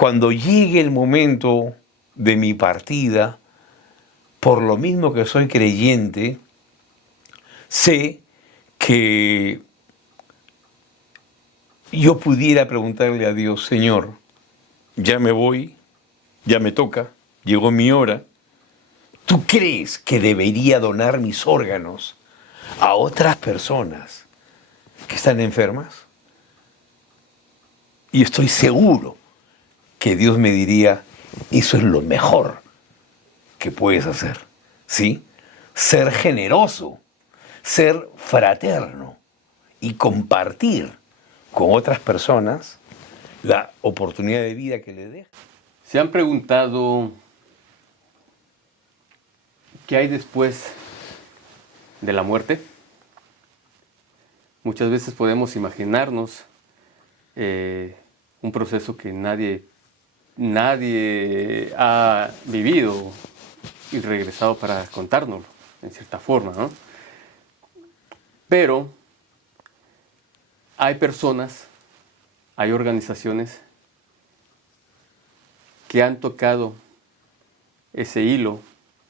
cuando llegue el momento de mi partida, por lo mismo que soy creyente, sé que yo pudiera preguntarle a Dios: Señor, ya me voy, ya me toca, llegó mi hora. ¿Tú crees que debería donar mis órganos a otras personas que están enfermas? Y estoy seguro que Dios me diría: eso es lo mejor que puedes hacer, ¿sí? Ser generoso, ser fraterno y compartir con otras personas la oportunidad de vida que les deja. ¿Se han preguntado qué hay después de la muerte? Muchas veces podemos imaginarnos un proceso que nadie ha vivido y regresado para contárnoslo, en cierta forma, ¿no? Pero hay personas, hay organizaciones que han tocado ese hilo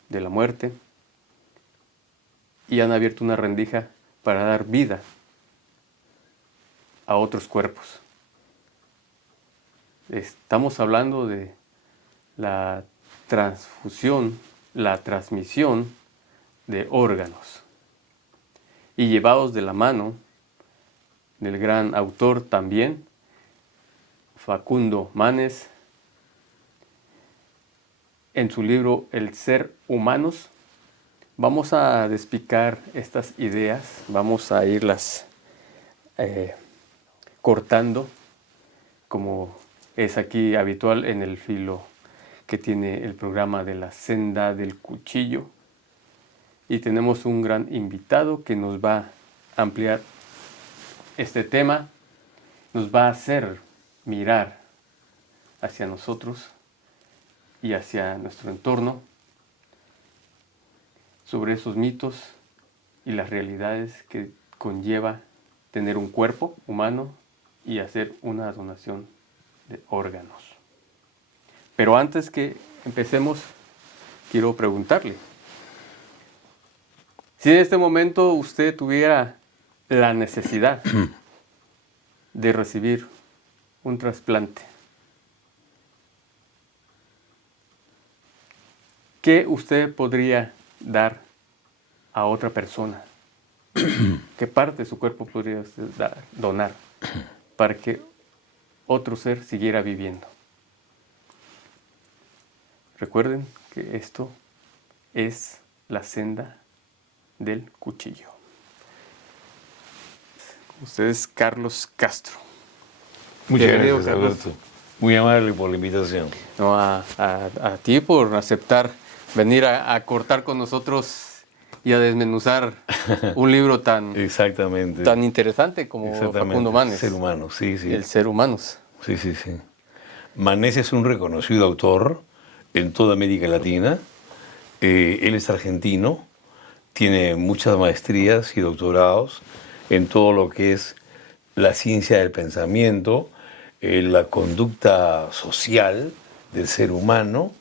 de la muerte y han abierto una rendija para dar vida a otros cuerpos. Estamos hablando de la transfusión, la transmisión de órganos. Y llevados de la mano del gran autor también, Facundo Manes, en su libro El ser humanos, vamos a despicar estas ideas, vamos a irlas cortando, como es aquí habitual en el filo que tiene el programa de la senda del cuchillo. Y tenemos un gran invitado que nos va a ampliar este tema, nos va a hacer mirar hacia nosotros y hacia nuestro entorno sobre esos mitos y las realidades que conlleva tener un cuerpo humano y hacer una donación de órganos. Pero antes que empecemos, quiero preguntarle, si en este momento usted tuviera la necesidad de recibir un trasplante, ¿qué usted podría dar a otra persona? ¿Qué parte de su cuerpo podría usted donar para que otro ser siguiera viviendo? Recuerden que esto es la senda del cuchillo. Usted es Carlos Castro. Muchas Bienvenido, gracias, Carlos. Alberto. Muy amable por la invitación. No, a ti por aceptar venir a cortar con nosotros y a desmenuzar un libro Exactamente. tan interesante como Facundo Manes. Ser humano, sí, sí. El ser humanos. Sí, sí, sí. Manes es un reconocido autor en toda América Latina. Él es argentino, tiene muchas maestrías y doctorados en todo lo que es la ciencia del pensamiento, la conducta social del ser humano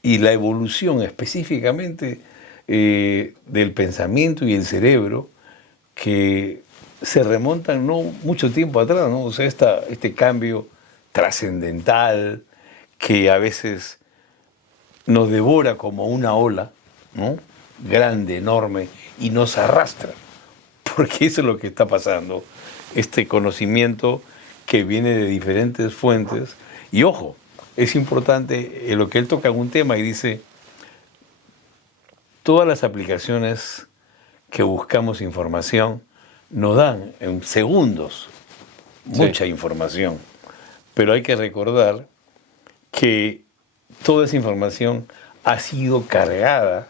y la evolución específicamente del pensamiento y el cerebro, que se remontan no mucho tiempo atrás, ¿no? O sea, este cambio trascendental que a veces nos devora como una ola, ¿no? Grande, enorme, y nos arrastra, porque eso es lo que está pasando, este conocimiento que viene de diferentes fuentes. Y ojo, es importante lo que él toca en un tema y dice: todas las aplicaciones que buscamos información nos dan en segundos mucha información, pero hay que recordar que toda esa información ha sido cargada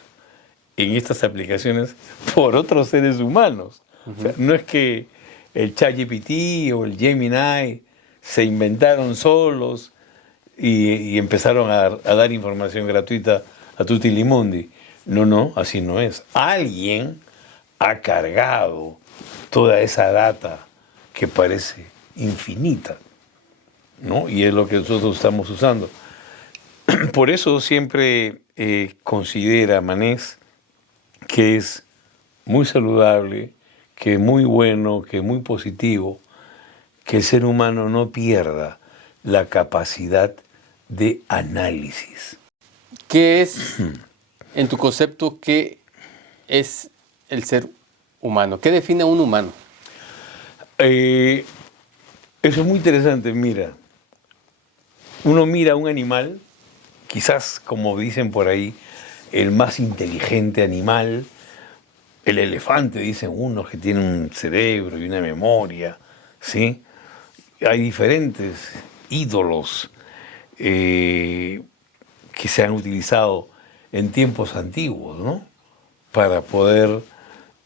en estas aplicaciones por otros seres humanos. O sea, no es que el ChatGPT o el Gemini se inventaron solos y empezaron a dar información gratuita a tutti li mundi. No, no, así no es. Alguien ha cargado toda esa data que parece infinita, ¿no? Y es lo que nosotros estamos usando. Por eso siempre considera Manés que es muy saludable, que es muy bueno, que es muy positivo, que el ser humano no pierda la capacidad de análisis. ¿Qué es, en tu concepto, qué es el ser humano? ¿Qué define a un humano? Eso es muy interesante, mira. Uno mira a un animal, quizás como dicen por ahí, el más inteligente animal, el elefante, dicen unos que tiene un cerebro y una memoria, ¿sí? Hay diferentes ídolos que se han utilizado en tiempos antiguos, ¿no? Para poder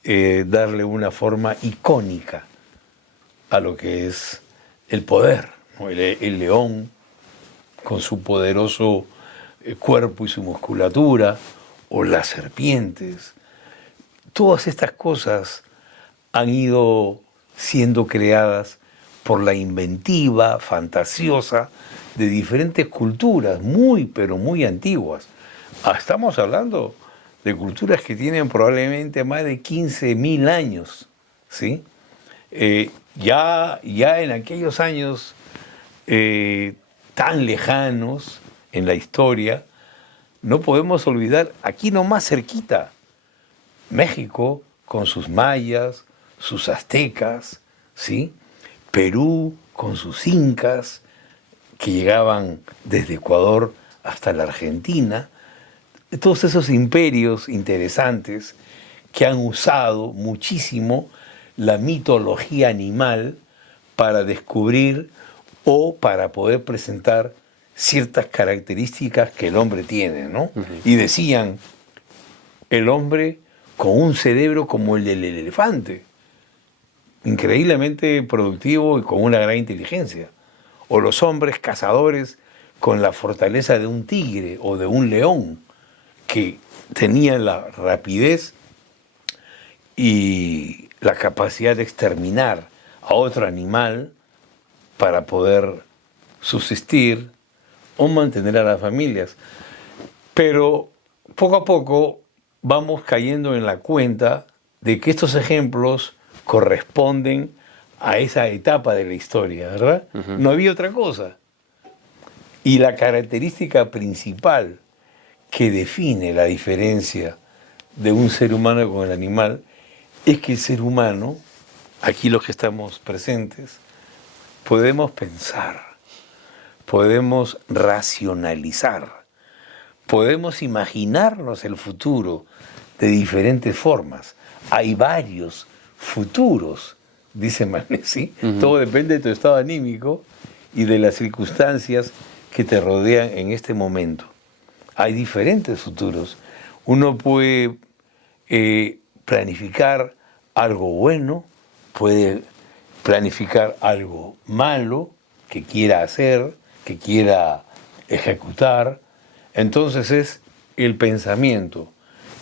darle una forma icónica a lo que es el poder, ¿no? El león con su poderoso cuerpo y su musculatura, o las serpientes. Todas estas cosas han ido siendo creadas por la inventiva, fantasiosa, de diferentes culturas, muy, pero muy antiguas. Estamos hablando de culturas que tienen probablemente más de 15.000 años, ¿sí? Ya en aquellos años tan lejanos en la historia, no podemos olvidar, aquí nomás cerquita, México con sus mayas, sus aztecas, ¿sí? Perú con sus incas, que llegaban desde Ecuador hasta la Argentina, todos esos imperios interesantes que han usado muchísimo la mitología animal para descubrir o para poder presentar ciertas características que el hombre tiene, ¿no? Y decían, el hombre con un cerebro como el del elefante, increíblemente productivo y con una gran inteligencia. O los hombres cazadores con la fortaleza de un tigre o de un león, que tenían la rapidez y la capacidad de exterminar a otro animal para poder subsistir o mantener a las familias. Pero poco a poco vamos cayendo en la cuenta de que estos ejemplos corresponden a esa etapa de la historia, ¿verdad? No había otra cosa. Y la característica principal que define la diferencia de un ser humano con el animal es que el ser humano, aquí los que estamos presentes, podemos pensar, podemos racionalizar, podemos imaginarnos el futuro de diferentes formas. Hay varios futuros, dice Manés, ¿sí? Todo depende de tu estado anímico y de las circunstancias que te rodean en este momento. Hay diferentes futuros. Uno puede planificar algo bueno, puede planificar algo malo que quiera hacer, que quiera ejecutar. Entonces es el pensamiento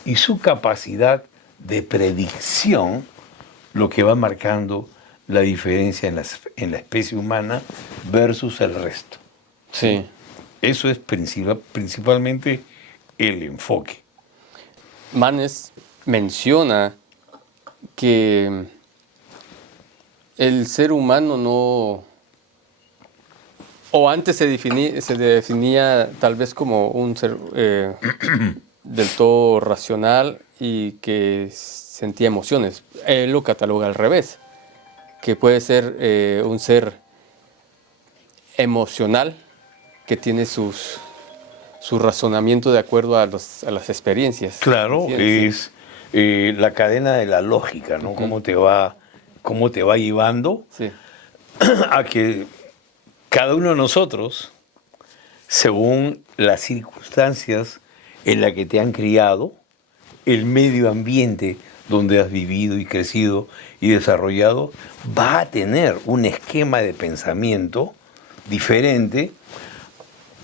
y su capacidad de predicción lo que va marcando la diferencia en la especie humana versus el resto. Sí. Eso es principalmente el enfoque. Manés menciona que el ser humano no... O antes se definía tal vez como un ser del todo racional y que sentía emociones. Él lo cataloga al revés, que puede ser un ser emocional que tiene su razonamiento de acuerdo a las experiencias. Claro, es la cadena de la lógica, ¿no? Cómo te va llevando a que cada uno de nosotros, según las circunstancias en las que te han criado, el medio ambiente donde has vivido y crecido y desarrollado, va a tener un esquema de pensamiento diferente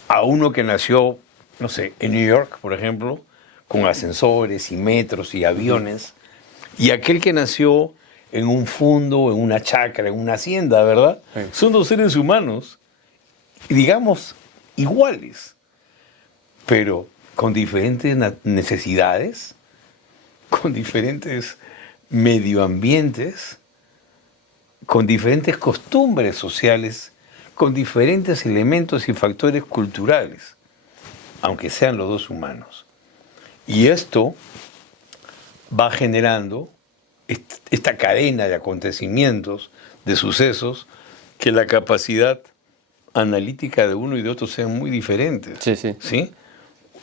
a uno que nació, no sé, en New York, por ejemplo, con ascensores y metros y aviones, y aquel que nació en un fundo, en una chacra, en una hacienda, ¿verdad? Sí. Son dos seres humanos digamos, iguales, pero con diferentes necesidades, con diferentes medioambientes, con diferentes costumbres sociales, con diferentes elementos y factores culturales, aunque sean los dos humanos. Y esto va generando esta cadena de acontecimientos, de sucesos, que la capacidad analítica de uno y de otro sean muy diferentes. Sí, sí. ¿Sí?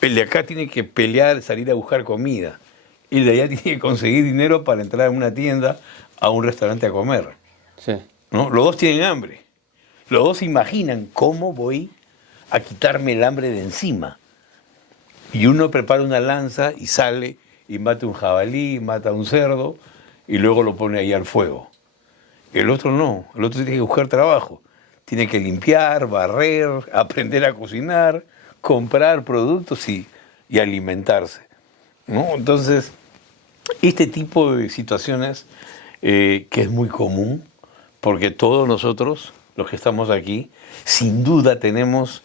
El de acá tiene que pelear, salir a buscar comida. Y el de allá tiene que conseguir dinero para entrar a una tienda, a un restaurante a comer. Sí. ¿No? Los dos tienen hambre. Los dos imaginan cómo voy a quitarme el hambre de encima. Y uno prepara una lanza y sale y mata un jabalí, mata un cerdo y luego lo pone ahí al fuego. El otro no, el otro tiene que buscar trabajo. Tiene que limpiar, barrer, aprender a cocinar, comprar productos y alimentarse, ¿no? Entonces, este tipo de situaciones que es muy común, porque todos nosotros, los que estamos aquí, sin duda tenemos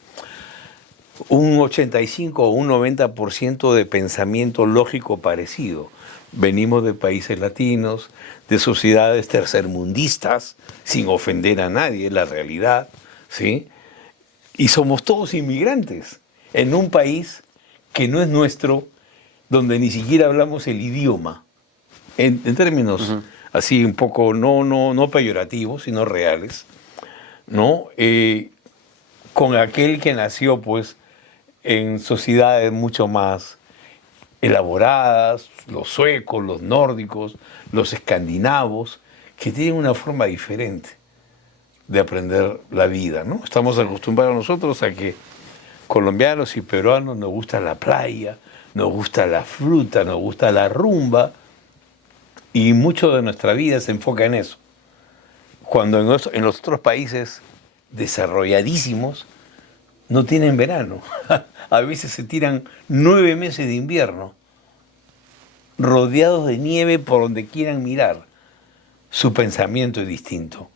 un 85 o un 90% de pensamiento lógico parecido. Venimos de países latinos, de sociedades tercermundistas, sin ofender a nadie, es la realidad, ¿sí? Y somos todos inmigrantes en un país que no es nuestro, donde ni siquiera hablamos el idioma, en términos así un poco no peyorativos, sino reales, ¿no? Con aquel que nació, pues, en sociedades mucho más elaboradas, los suecos, los nórdicos, los escandinavos, que tienen una forma diferente de aprender la vida, ¿no? Estamos acostumbrados nosotros a que colombianos y peruanos nos gusta la playa, nos gusta la fruta, nos gusta la rumba, y mucho de nuestra vida se enfoca en eso. Cuando en los otros países desarrolladísimos no tienen verano. A veces se tiran 9 meses de invierno, rodeados de nieve por donde quieran mirar. Su pensamiento es distinto,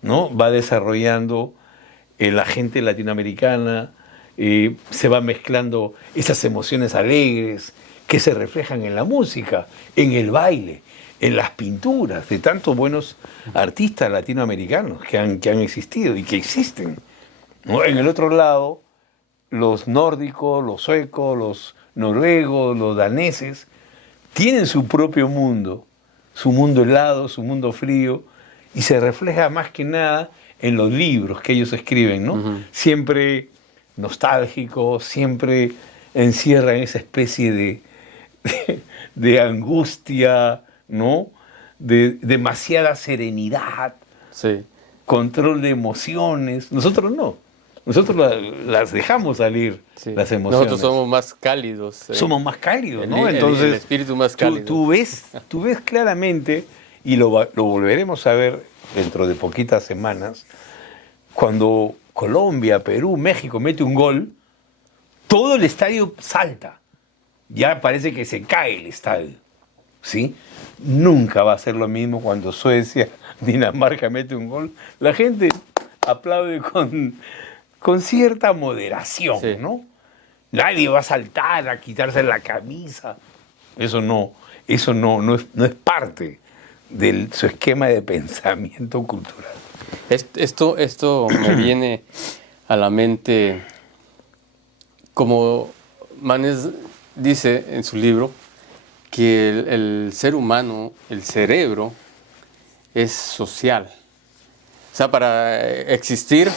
¿no? Va desarrollando la gente latinoamericana, se va mezclando esas emociones alegres que se reflejan en la música, en el baile, en las pinturas de tantos buenos artistas latinoamericanos que han existido y que existen, ¿no? En el otro lado, los nórdicos, los suecos, los noruegos, los daneses, tienen su propio mundo, su mundo helado, su mundo frío, y se refleja más que nada en los libros que ellos escriben, ¿no? Siempre nostálgicos, siempre encierran esa especie de angustia, ¿no? De demasiada serenidad, Sí. control de emociones. Nosotros no. Nosotros las dejamos salir, Sí. las emociones. Nosotros somos más cálidos. Somos más cálidos, ¿no? El Entonces, espíritu más cálido. tú ves claramente, y lo volveremos a ver dentro de poquitas semanas, cuando Colombia, Perú, México mete un gol, todo el estadio salta. Ya parece que se cae el estadio, ¿sí? Nunca va a ser lo mismo cuando Suecia, Dinamarca mete un gol. La gente aplaude con cierta moderación, Sí. ¿no? Nadie va a saltar a quitarse la camisa. Eso no es parte de su esquema de pensamiento cultural. Esto me viene a la mente, como Manes dice en su libro, que el ser humano, el cerebro, es social. O sea, para existir,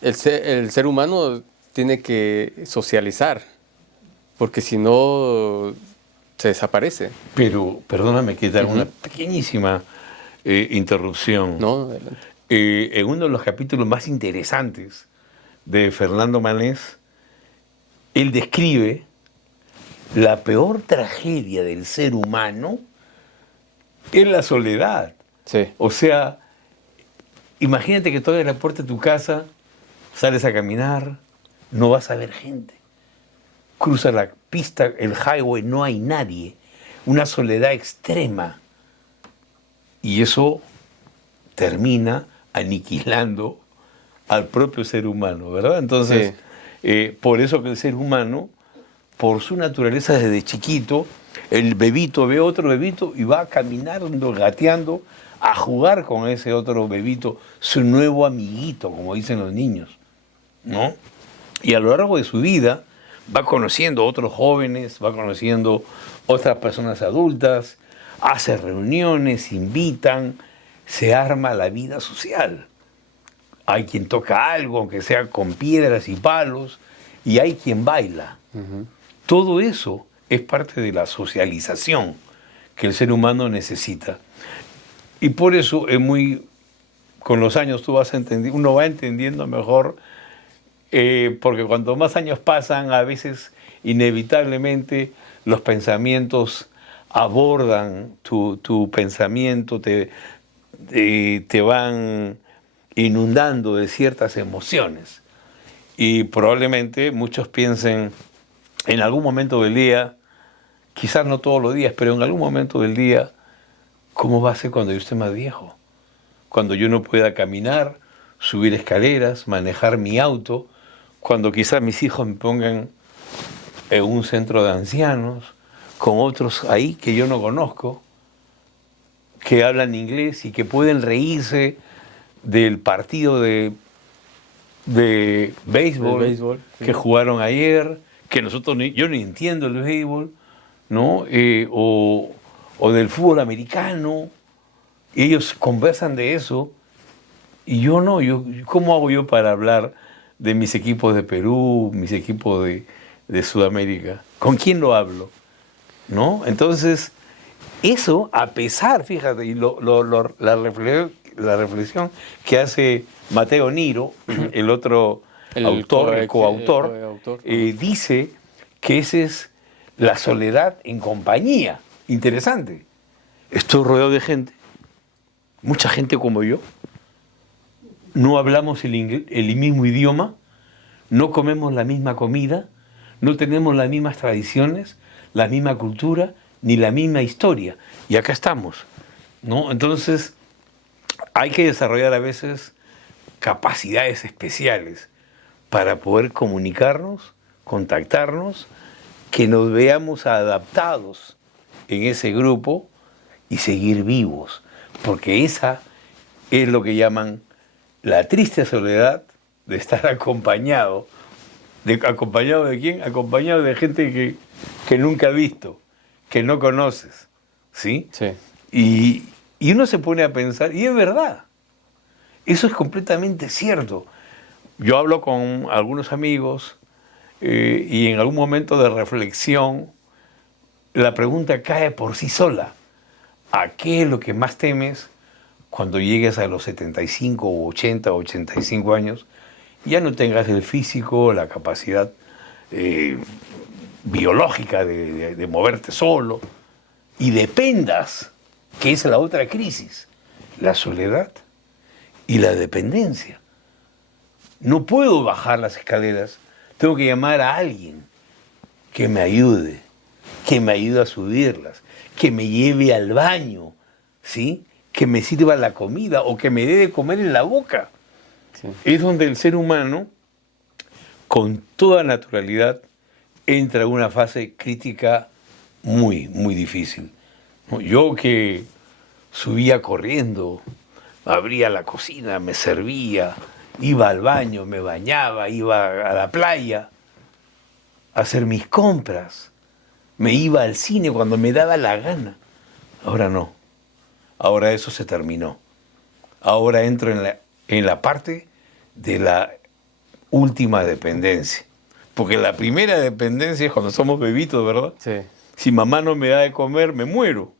el ser humano tiene que socializar, porque si no, se desaparece. Pero, perdóname que te haga una pequeñísima interrupción. ¿No? Adelante. En uno de los capítulos más interesantes de Fernando Manés, él describe la peor tragedia del ser humano es la soledad. Sí. O sea, imagínate que tú abres la puerta de tu casa, sales a caminar, no vas a ver gente. Cruza la pista, el highway, no hay nadie. Una soledad extrema. Y eso termina aniquilando al propio ser humano, ¿verdad? Entonces, por eso que el ser humano, por su naturaleza desde chiquito, el bebito ve otro bebito y va caminando, gateando, a jugar con ese otro bebito, su nuevo amiguito, como dicen los niños, ¿no? Y a lo largo de su vida va conociendo otros jóvenes, va conociendo otras personas adultas, hace reuniones, invitan, se arma la vida social. Hay quien toca algo, aunque sea con piedras y palos, y hay quien baila. Todo eso es parte de la socialización que el ser humano necesita. Y por eso con los años uno va entendiendo mejor, porque cuanto más años pasan, a veces inevitablemente los pensamientos abordan tu pensamiento, te van inundando de ciertas emociones. Y probablemente muchos piensen en algún momento del día, quizás no todos los días, pero en algún momento del día, ¿cómo va a ser cuando yo esté más viejo? Cuando yo no pueda caminar, subir escaleras, manejar mi auto, cuando quizás mis hijos me pongan en un centro de ancianos, con otros ahí que yo no conozco, que hablan inglés y que pueden reírse del partido de béisbol que jugaron ayer, que yo no entiendo el béisbol, ¿no? O del fútbol americano, y ellos conversan de eso, y yo no. ¿Cómo hago yo para hablar de mis equipos de Perú, mis equipos de Sudamérica? ¿Con quién lo hablo? ¿No? Entonces, eso, a pesar, fíjate, y la reflexión que hace Mateo Niro, el otro coautor, dice que esa es la soledad en compañía. Interesante. Estoy rodeado de gente, mucha gente como yo, no hablamos el mismo idioma, no comemos la misma comida, no tenemos las mismas tradiciones, la misma cultura, ni la misma historia. Y acá estamos, ¿no? Entonces, hay que desarrollar a veces capacidades especiales para poder comunicarnos, contactarnos, que nos veamos adaptados en ese grupo y seguir vivos. Porque esa es lo que llaman la triste soledad de estar acompañado. ¿Acompañado de quién? Acompañado de gente que nunca has visto, que no conoces, ¿sí? Sí. Y uno se pone a pensar, y es verdad, eso es completamente cierto. Yo hablo con algunos amigos y en algún momento de reflexión la pregunta cae por sí sola. ¿A qué es lo que más temes cuando llegues a los 75 o 80 o 85 años? Ya no tengas el físico, la capacidad biológica de moverte solo y dependas, que es la otra crisis, la soledad y la dependencia. No puedo bajar las escaleras, tengo que llamar a alguien que me ayude a subirlas, que me lleve al baño, ¿sí? Que me sirva la comida o que me dé de comer en la boca. Sí. Es donde el ser humano, con toda naturalidad, entra en una fase crítica muy, muy difícil. Yo que subía corriendo, abría la cocina, me servía, iba al baño, me bañaba, iba a la playa a hacer mis compras, me iba al cine cuando me daba la gana. Ahora no, ahora eso se terminó. Ahora entro en la parte de la última dependencia. Porque la primera dependencia es cuando somos bebitos, ¿verdad? Sí. Si mamá no me da de comer, me muero,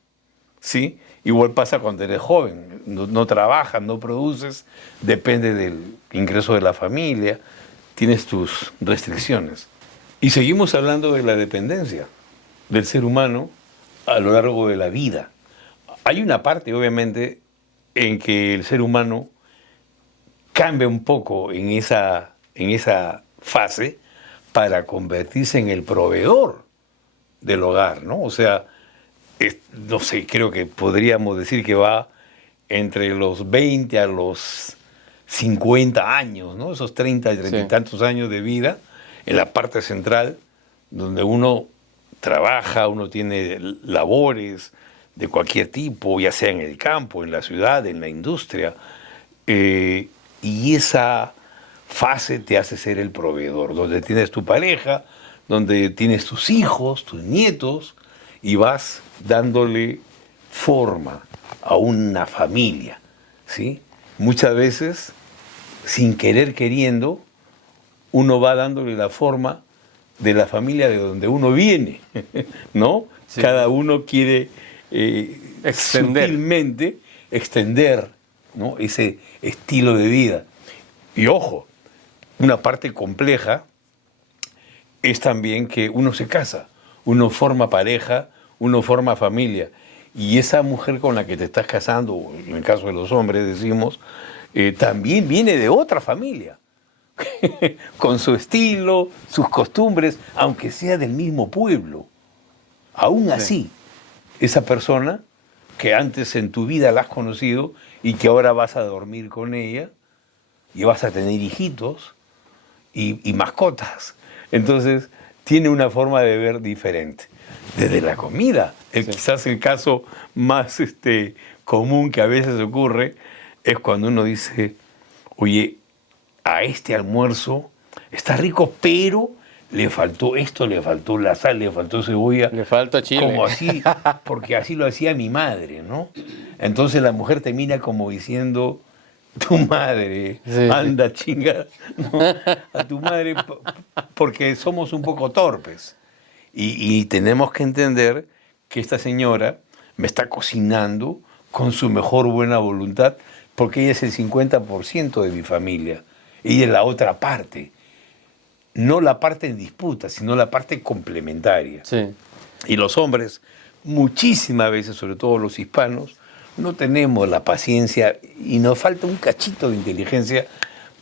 ¿sí? Igual pasa cuando eres joven, no trabajas, no produces, depende del ingreso de la familia, tienes tus restricciones. Y seguimos hablando de la dependencia del ser humano a lo largo de la vida. Hay una parte, obviamente, en que el ser humano cambia un poco en esa fase para convertirse en el proveedor del hogar, ¿no? O sea, no sé, creo que podríamos decir que va entre los 20 a los 50 años, ¿no? Esos 30 y Sí. tantos años de vida en la parte central, donde uno trabaja, uno tiene labores de cualquier tipo, ya sea en el campo, en la ciudad, en la industria, y esa fase te hace ser el proveedor, donde tienes tu pareja, donde tienes tus hijos, tus nietos, y vas dándole forma a una familia, ¿sí? Muchas veces, sin querer queriendo, uno va dándole la forma de la familia de donde uno viene, ¿no? Sí. Cada uno quiere Extender. sutilmente extender, ¿no?, ese estilo de vida. Y ojo, una parte compleja es también que uno se casa, uno forma pareja, uno forma familia. Y esa mujer con la que te estás casando, en el caso de los hombres decimos, también viene de otra familia, con su estilo, sus costumbres, aunque sea del mismo pueblo. Aún así, esa persona que antes en tu vida la has conocido y que ahora vas a dormir con ella y vas a tener hijitos y mascotas. Entonces, tiene una forma de ver diferente. Desde la comida, quizás el caso más común que a veces ocurre es cuando uno dice, oye, a este almuerzo está rico, pero le faltó esto, le faltó la sal, le faltó cebolla. Le falta chile. Como así, porque así lo hacía mi madre, ¿no? Entonces la mujer te mira como diciendo, tu madre, Sí. anda chinga, ¿no? A tu madre, porque somos un poco torpes. Y tenemos que entender que esta señora me está cocinando con su mejor buena voluntad, porque ella es el 50% de mi familia. Ella es la otra parte. No la parte en disputa, sino la parte complementaria. Sí. Y los hombres, muchísimas veces, sobre todo los hispanos, no tenemos la paciencia y nos falta un cachito de inteligencia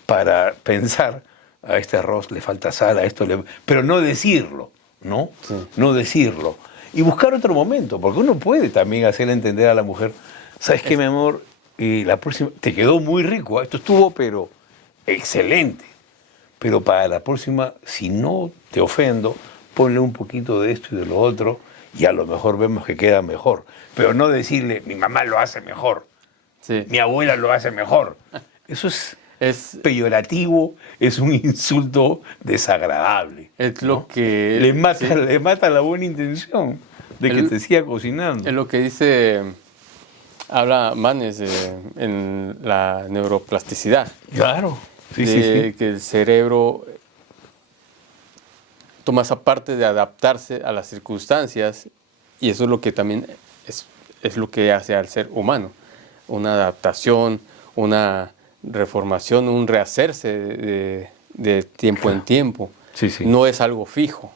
para pensar, a este arroz le falta sal, a esto le... Pero no decirlo, ¿no? Sí. No decirlo. Y buscar otro momento, porque uno puede también hacerle entender a la mujer, ¿sabes qué, mi amor? La próxima, te quedó muy rico, esto estuvo, pero excelente. Pero para la próxima, si no te ofendo, ponle un poquito de esto y de lo otro, y a lo mejor vemos que queda mejor. Pero no decirle, mi mamá lo hace mejor, Sí. mi abuela lo hace mejor. Eso es Es, peyorativo, es un insulto desagradable. es ¿no? lo que... Le mata la buena intención de que te siga cocinando. Es lo que dice, habla Manes en la neuroplasticidad. Claro, sí, de que el cerebro toma esa parte de adaptarse a las circunstancias, y eso es lo que también es lo que hace al ser humano, una adaptación, una reformación, un rehacerse de tiempo en tiempo. Sí, sí. No es algo fijo,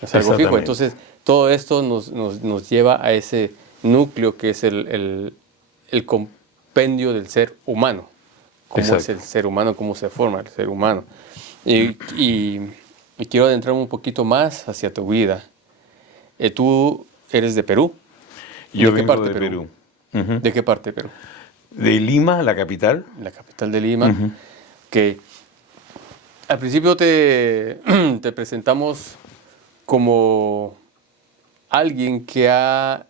es algo fijo. Entonces, todo esto nos lleva a ese núcleo que es el compendio del ser humano. Cómo Exacto. es el ser humano, cómo se forma el ser humano. Y quiero adentrarme un poquito más hacia tu vida. Tú eres de Perú. Yo ¿De qué vengo parte de Perú. ¿De qué parte de Perú? De Lima, la capital. La capital de Lima. Que al principio te presentamos como alguien que ha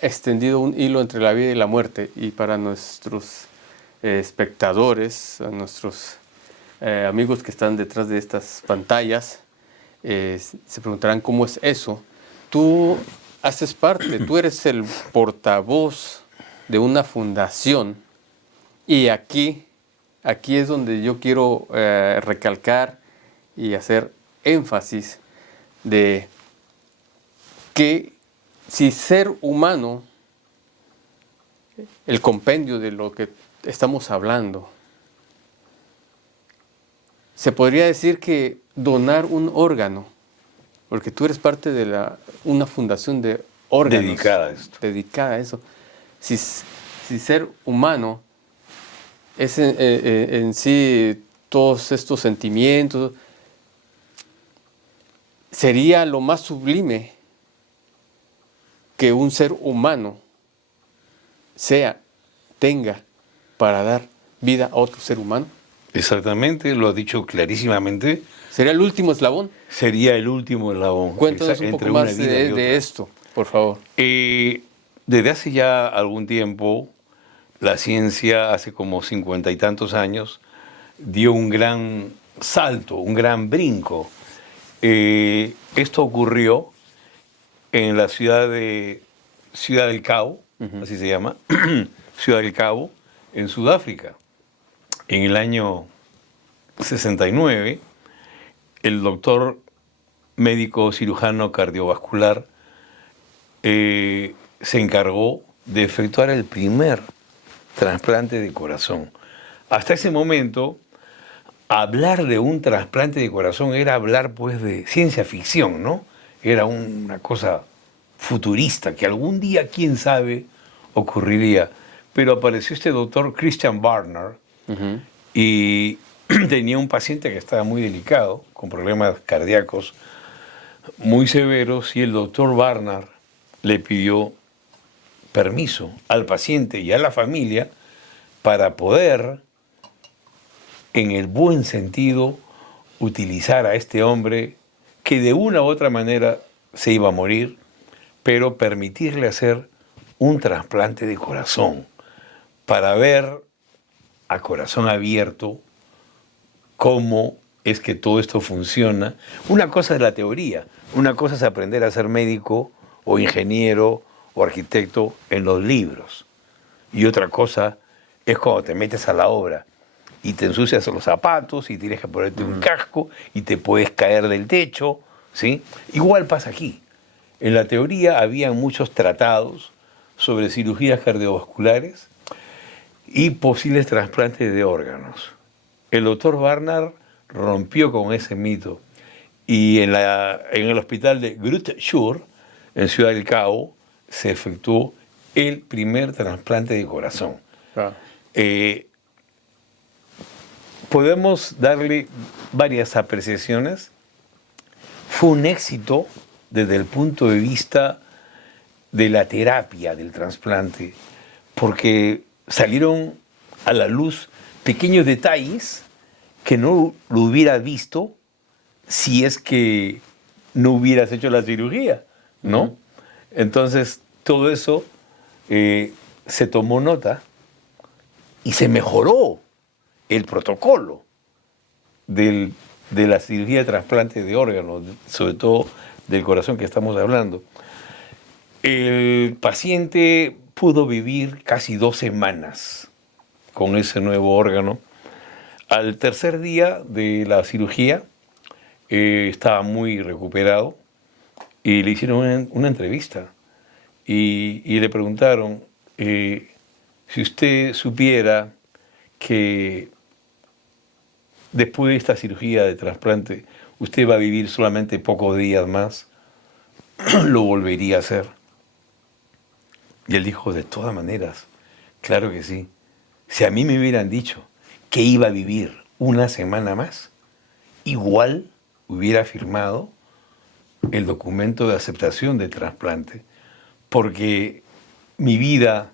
extendido un hilo entre la vida y la muerte. Y para nuestros espectadores, a nuestros amigos que están detrás de estas pantallas, se preguntarán cómo es eso. Tú haces parte, tú eres el portavoz de una fundación, y aquí es donde yo quiero recalcar y hacer énfasis de que si ser humano, el compendio de lo que estamos hablando, se podría decir que donar un órgano, porque tú eres parte de una fundación de órganos Dedicada a esto. dedicada a eso. Si ser humano es en sí todos estos sentimientos, sería lo más sublime que un ser humano tenga para dar vida a otro ser humano. Exactamente, lo ha dicho clarísimamente. ¿Sería el último eslabón? Sería el último eslabón. Cuéntanos un poco más de esto, por favor. Desde hace ya algún tiempo, la ciencia, hace como 50 y tantos años, dio un gran salto, un gran brinco. Esto ocurrió en la ciudad del Cabo, así se llama, Ciudad del Cabo, en Sudáfrica. En el año 69, el doctor médico cirujano cardiovascular se encargó de efectuar el primer trasplante de corazón. Hasta ese momento, hablar de un trasplante de corazón era hablar pues de ciencia ficción, ¿no? Era una cosa futurista que algún día, quién sabe, ocurriría. Pero apareció este doctor Christian Barnard y tenía un paciente que estaba muy delicado, con problemas cardíacos muy severos, y el doctor Barnard le pidió permiso al paciente y a la familia para poder, en el buen sentido, utilizar a este hombre que de una u otra manera se iba a morir, pero permitirle hacer un trasplante de corazón para ver a corazón abierto cómo es que todo esto funciona. Una cosa es la teoría, una cosa es aprender a ser médico o ingeniero o arquitecto en los libros, y otra cosa es cuando te metes a la obra y te ensucias los zapatos y tienes que ponerte un casco y te puedes caer del techo, ¿sí? Igual pasa aquí. En la teoría había muchos tratados sobre cirugías cardiovasculares y posibles trasplantes de órganos. El doctor Barnard rompió con ese mito y en el hospital de Groote Schuur, en Ciudad del Cabo, se efectuó el primer trasplante de corazón. Podemos darle varias apreciaciones. Fue un éxito desde el punto de vista de la terapia del trasplante, porque salieron a la luz pequeños detalles que no lo hubieras visto si es que no hubieras hecho la cirugía, ¿no? Entonces, todo eso se tomó nota y se mejoró el protocolo de la cirugía de trasplante de órganos, sobre todo del corazón que estamos hablando. El paciente pudo vivir casi 2 semanas con ese nuevo órgano. Al tercer día de la cirugía estaba muy recuperado y le hicieron una entrevista y le preguntaron si usted supiera que después de esta cirugía de trasplante usted va a vivir solamente pocos días más, ¿lo volvería a hacer? Y él dijo, de todas maneras, claro que sí. Si a mí me hubieran dicho que iba a vivir una semana más, igual hubiera firmado el documento de aceptación del trasplante, porque mi vida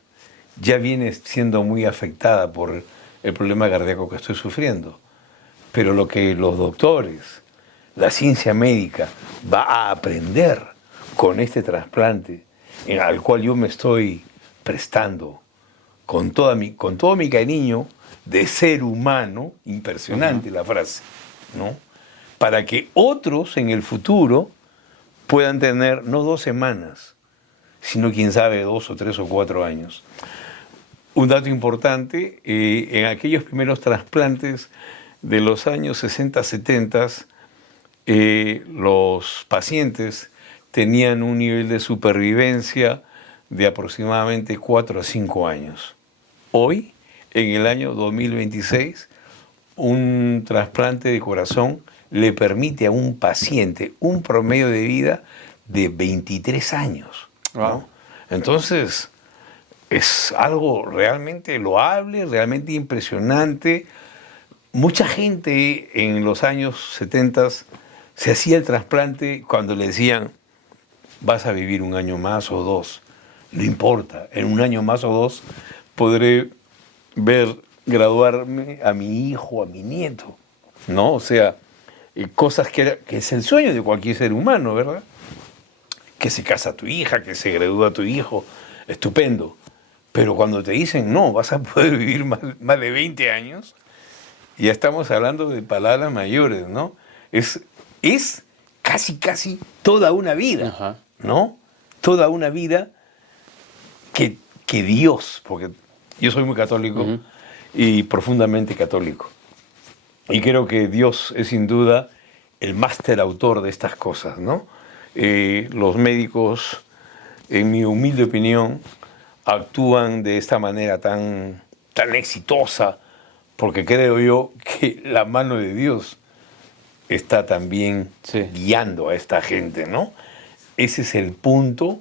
ya viene siendo muy afectada por el problema cardíaco que estoy sufriendo. Pero lo que los doctores, la ciencia médica, va a aprender con este trasplante, al cual yo me estoy prestando con todo mi cariño de ser humano, impresionante la frase, ¿no? Para que otros en el futuro puedan tener no 2 semanas, sino quién sabe 2 o 3 o 4 años. Un dato importante, en aquellos primeros trasplantes de los años 60, 70, los pacientes tenían un nivel de supervivencia de aproximadamente 4 a 5 años. Hoy, en el año 2026, un trasplante de corazón le permite a un paciente un promedio de vida de 23 años, ¿no? Wow. Entonces, es algo realmente loable, realmente impresionante. Mucha gente en los años 70 se hacía el trasplante cuando le decían, vas a vivir 1 año más o 2. No importa, en 1 año más o 2 podré ver graduarme a mi hijo, a mi nieto, ¿no? O sea, cosas que es el sueño de cualquier ser humano, ¿verdad? Que se casa tu hija, que se gradúa tu hijo, estupendo. Pero cuando te dicen, no, vas a poder vivir más de 20 años, ya estamos hablando de palabras mayores, ¿no? Es casi toda una vida, Ajá. ¿no? Toda una vida que Dios, porque yo soy muy católico y profundamente católico. Y creo que Dios es sin duda el máster autor de estas cosas, ¿no? Los médicos, en mi humilde opinión, actúan de esta manera tan exitosa, porque creo yo que la mano de Dios está también guiando a esta gente, ¿no? Ese es el punto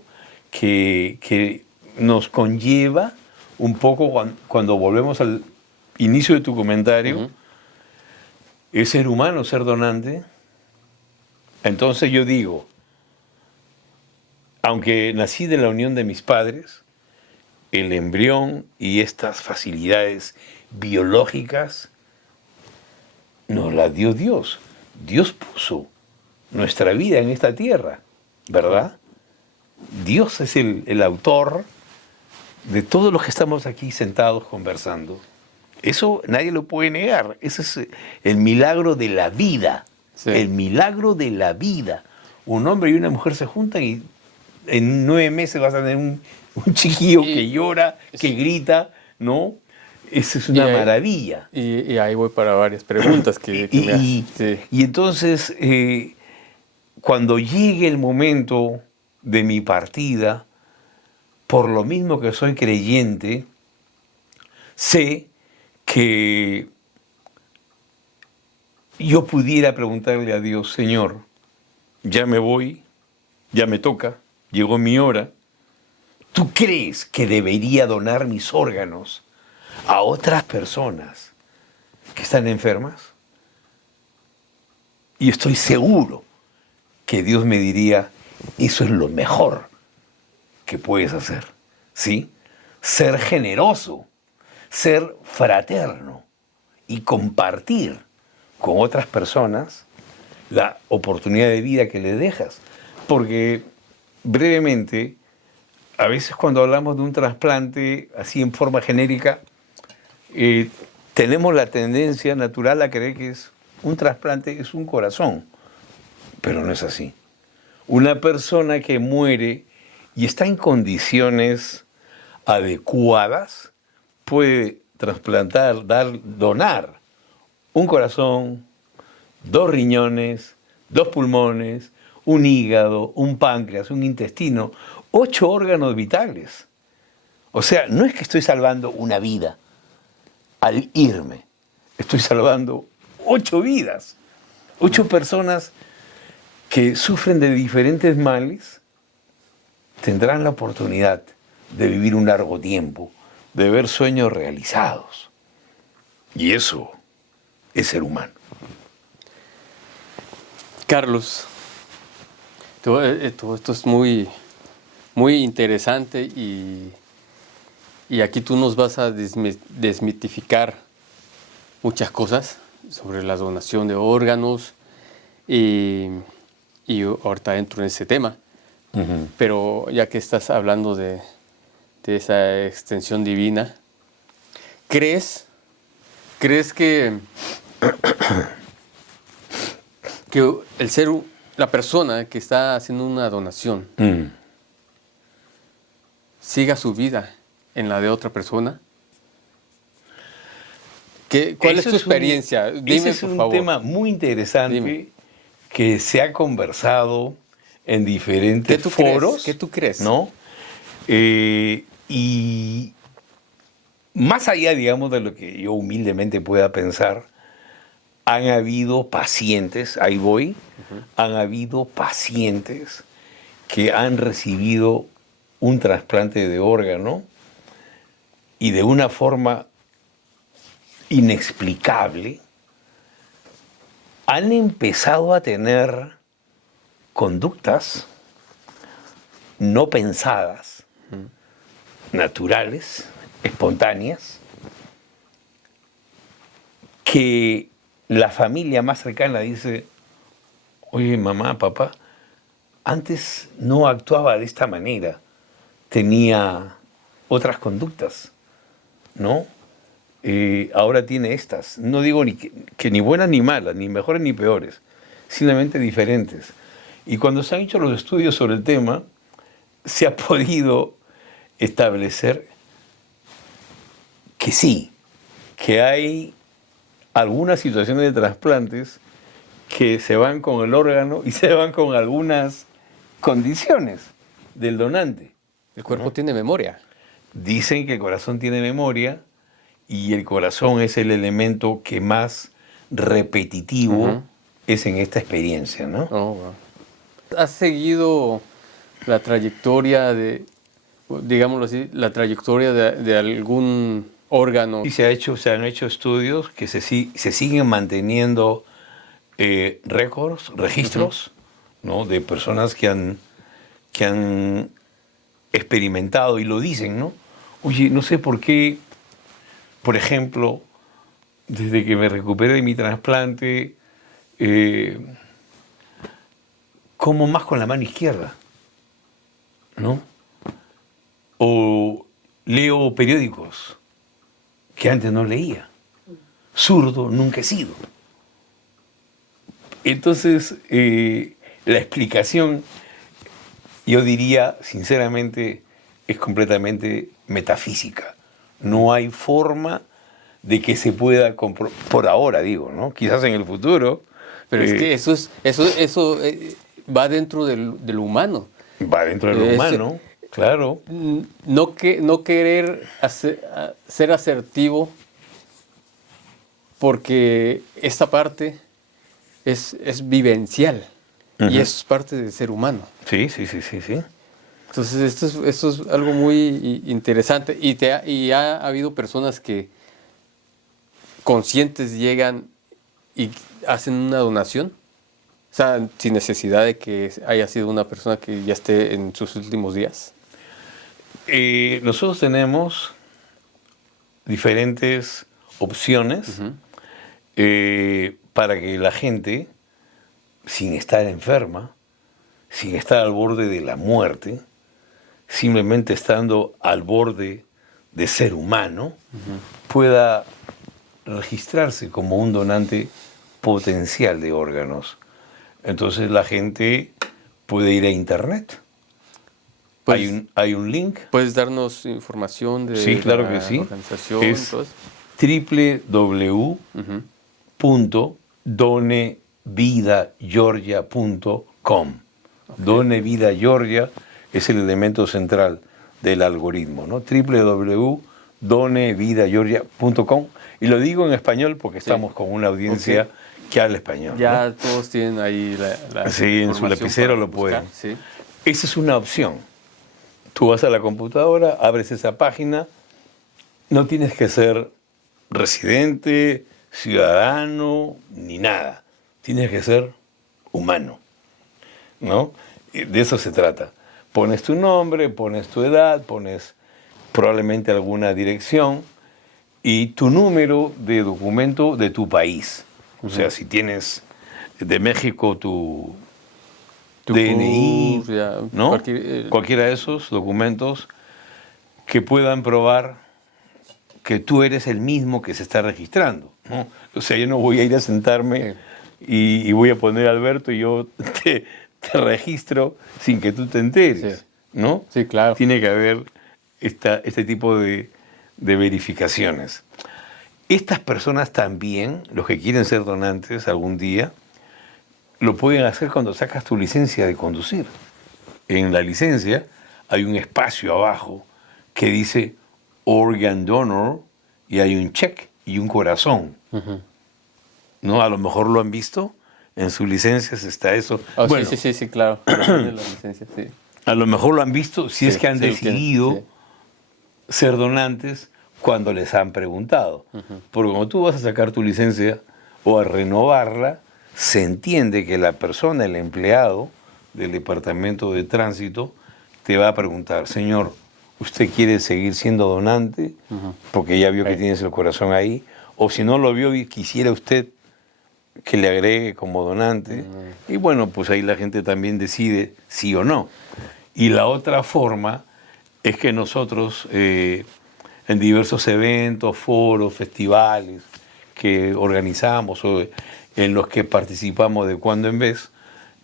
que nos conlleva un poco cuando volvemos al inicio de tu comentario, es ser humano, ser donante. Entonces yo digo, aunque nací de la unión de mis padres, el embrión y estas facilidades biológicas nos las dio Dios. Dios puso nuestra vida en esta tierra, ¿verdad? Dios es el autor de todos los que estamos aquí sentados conversando. Eso nadie lo puede negar. Ese es el milagro de la vida. Sí. El milagro de la vida. Un hombre y una mujer se juntan y en 9 meses vas a tener un chiquillo que llora, que grita, ¿no? Esa es una maravilla. Y ahí voy para varias preguntas que me hacen. Sí. Y entonces, cuando llegue el momento de mi partida, por lo mismo que soy creyente, sé que yo pudiera preguntarle a Dios, Señor, ya me voy, ya me toca, llegó mi hora. ¿Tú crees que debería donar mis órganos a otras personas que están enfermas? Y estoy seguro que Dios me diría, eso es lo mejor que puedes hacer, ¿sí? Ser generoso, ser fraterno y compartir con otras personas la oportunidad de vida que les dejas. Porque, brevemente, a veces cuando hablamos de un trasplante así en forma genérica, tenemos la tendencia natural a creer que un trasplante es un corazón, pero no es así. Una persona que muere y está en condiciones adecuadas puede trasplantar, donar un corazón, 2 riñones, 2 pulmones, un hígado, un páncreas, un intestino, 8 órganos vitales. O sea, no es que estoy salvando una vida al irme, estoy salvando 8 vidas, 8 personas que sufren de diferentes males, tendrán la oportunidad de vivir un largo tiempo, de ver sueños realizados. Y eso es ser humano. Carlos, todo esto es muy interesante y aquí tú nos vas a desmitificar muchas cosas sobre la donación de órganos y ahorita entro en ese tema. Pero ya que estás hablando de esa extensión divina, ¿crees que la persona que está haciendo una donación siga su vida en la de otra persona? ¿Cuál es tu experiencia? Dime, ese por es favor. Un tema muy interesante. Dime. Que se ha conversado en diferentes foros. ¿Qué tú crees? ¿No? Y más allá, digamos, de lo que yo humildemente pueda pensar, han habido pacientes, ahí voy, han habido pacientes que han recibido un trasplante de órgano y de una forma inexplicable han empezado a tener conductas no pensadas, naturales, espontáneas, que la familia más cercana dice, oye, mamá, papá, antes no actuaba de esta manera, tenía otras conductas, ¿no? Ahora tiene estas. No digo que ni buenas ni malas, ni mejores ni peores, simplemente diferentes. Y cuando se han hecho los estudios sobre el tema, se ha podido establecer que sí, que hay algunas situaciones de trasplantes que se van con el órgano y se van con algunas condiciones del donante. El cuerpo tiene memoria. Dicen que el corazón tiene memoria y el corazón es el elemento que más repetitivo es en esta experiencia, ¿no? Oh, wow. ¿Has seguido la trayectoria digámoslo así, la trayectoria de algún órgano? Y se han hecho estudios que se siguen manteniendo registros, ¿no? De personas que han experimentado y lo dicen, ¿no? Oye, no sé por qué, por ejemplo, desde que me recuperé de mi trasplante, como más con la mano izquierda, ¿no? O leo periódicos que antes no leía. Zurdo nunca he sido. Entonces, la explicación, yo diría, sinceramente, es completamente metafísica. No hay forma de que se pueda por ahora, digo, ¿no? Quizás en el futuro. Pero es que eso va dentro del humano. Va dentro de lo humano, claro. No querer ser asertivo, porque esta parte es vivencial y es parte del ser humano. Sí. Entonces esto es algo muy interesante y ha habido personas que conscientes llegan y hacen una donación, o sea, sin necesidad de que haya sido una persona que ya esté en sus últimos días. Nosotros tenemos diferentes opciones para que la gente, sin estar enferma, sin estar al borde de la muerte, simplemente estando al borde de ser humano, pueda registrarse como un donante potencial de órganos. Entonces la gente puede ir a internet. Pues, hay un link. ¿Puedes darnos información de Sí, claro la que sí. organización? Es www.donevidageorgia.com. Okay. Donevida Georgia es el elemento central del algoritmo, ¿no? www.donevidageorgia.com. Y lo digo en español porque estamos con una audiencia que habla español. Ya, ¿no? todos tienen ahí la sí, en su lapicero lo pueden. Sí. Esa es una opción. Tú vas a la computadora, abres esa página, no tienes que ser residente, ciudadano, ni nada. Tienes que ser humano, ¿no? De eso se trata. Pones tu nombre, pones tu edad, pones probablemente alguna dirección y tu número de documento de tu país. O sea, si tienes de México tu DNI, ¿no? Cualquiera de esos documentos que puedan probar que tú eres el mismo que se está registrando, ¿no? O sea, yo no voy a ir a sentarme y voy a poner Alberto y yo te registro sin que tú te enteres, ¿no? Sí, claro. Tiene que haber este tipo de verificaciones. Estas personas también, los que quieren ser donantes algún día, lo pueden hacer cuando sacas tu licencia de conducir. En la licencia hay un espacio abajo que dice Organ Donor y hay un check y un corazón. ¿No? A lo mejor lo han visto, en sus licencias está eso. Oh, bueno, sí, claro. La licencia, sí. A lo mejor lo han visto si es que han decidido ser donantes cuando les han preguntado. Porque cuando tú vas a sacar tu licencia o a renovarla, se entiende que la persona, el empleado del departamento de tránsito, te va a preguntar, señor, ¿usted quiere seguir siendo donante? Porque ya vio que tienes el corazón ahí. o si no lo vio y quisiera usted que le agregue como donante. Y bueno, pues ahí la gente también decide sí o no. Y la otra forma es que nosotros, en diversos eventos, foros, festivales que organizamos o en los que participamos de cuando en vez,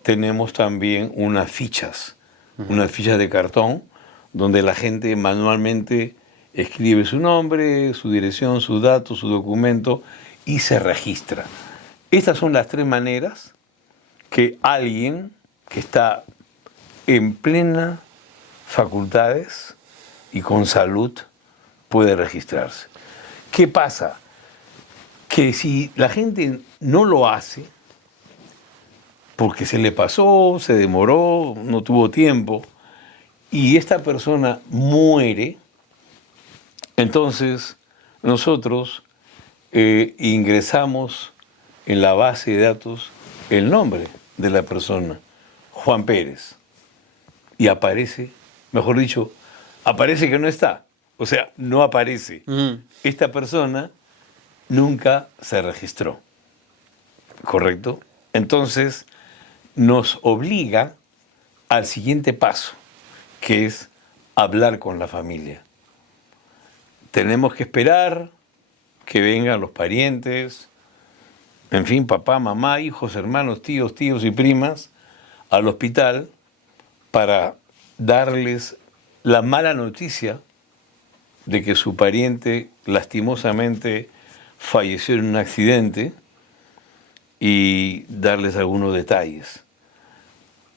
tenemos también unas fichas de cartón, donde la gente manualmente escribe su nombre, su dirección, sus datos, su documento y se registra. Estas son las tres maneras que alguien que está en plena facultades y con salud puede registrarse. ¿Qué pasa? Que si la gente no lo hace, porque se le pasó, se demoró, no tuvo tiempo, y esta persona muere, entonces nosotros ingresamos en la base de datos el nombre de la persona, Juan Pérez, y aparece, mejor dicho, aparece que no está, o sea, no aparece. Esta persona nunca se registró, ¿correcto? Entonces nos obliga al siguiente paso, que es hablar con la familia. Tenemos que esperar que vengan los parientes, en fin, papá, mamá, hijos, hermanos, tíos y primas, al hospital para darles la mala noticia de que su pariente lastimosamente falleció en un accidente y darles algunos detalles.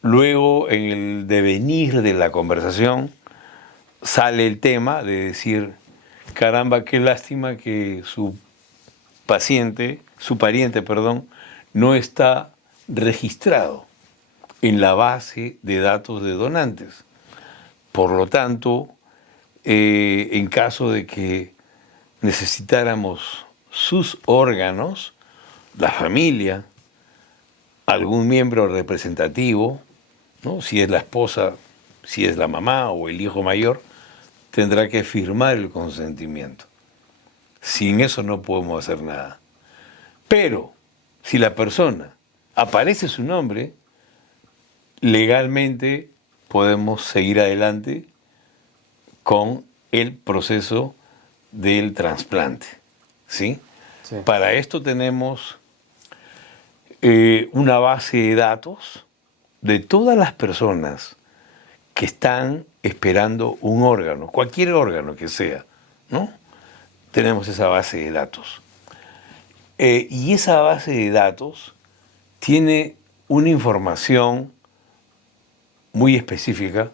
Luego, en el devenir de la conversación, sale el tema de decir, caramba, qué lástima que su pariente, no está registrado en la base de datos de donantes. Por lo tanto, en caso de que necesitáramos sus órganos, la familia, algún miembro representativo, ¿no? Si es la esposa, si es la mamá o el hijo mayor, tendrá que firmar el consentimiento. Sin eso no podemos hacer nada. Pero si la persona aparece su nombre, legalmente podemos seguir adelante con el proceso del trasplante, ¿sí? Sí. Para esto tenemos una base de datos de todas las personas que están esperando un órgano, cualquier órgano que sea, ¿no? Tenemos esa base de datos. Y esa base de datos tiene una información muy específica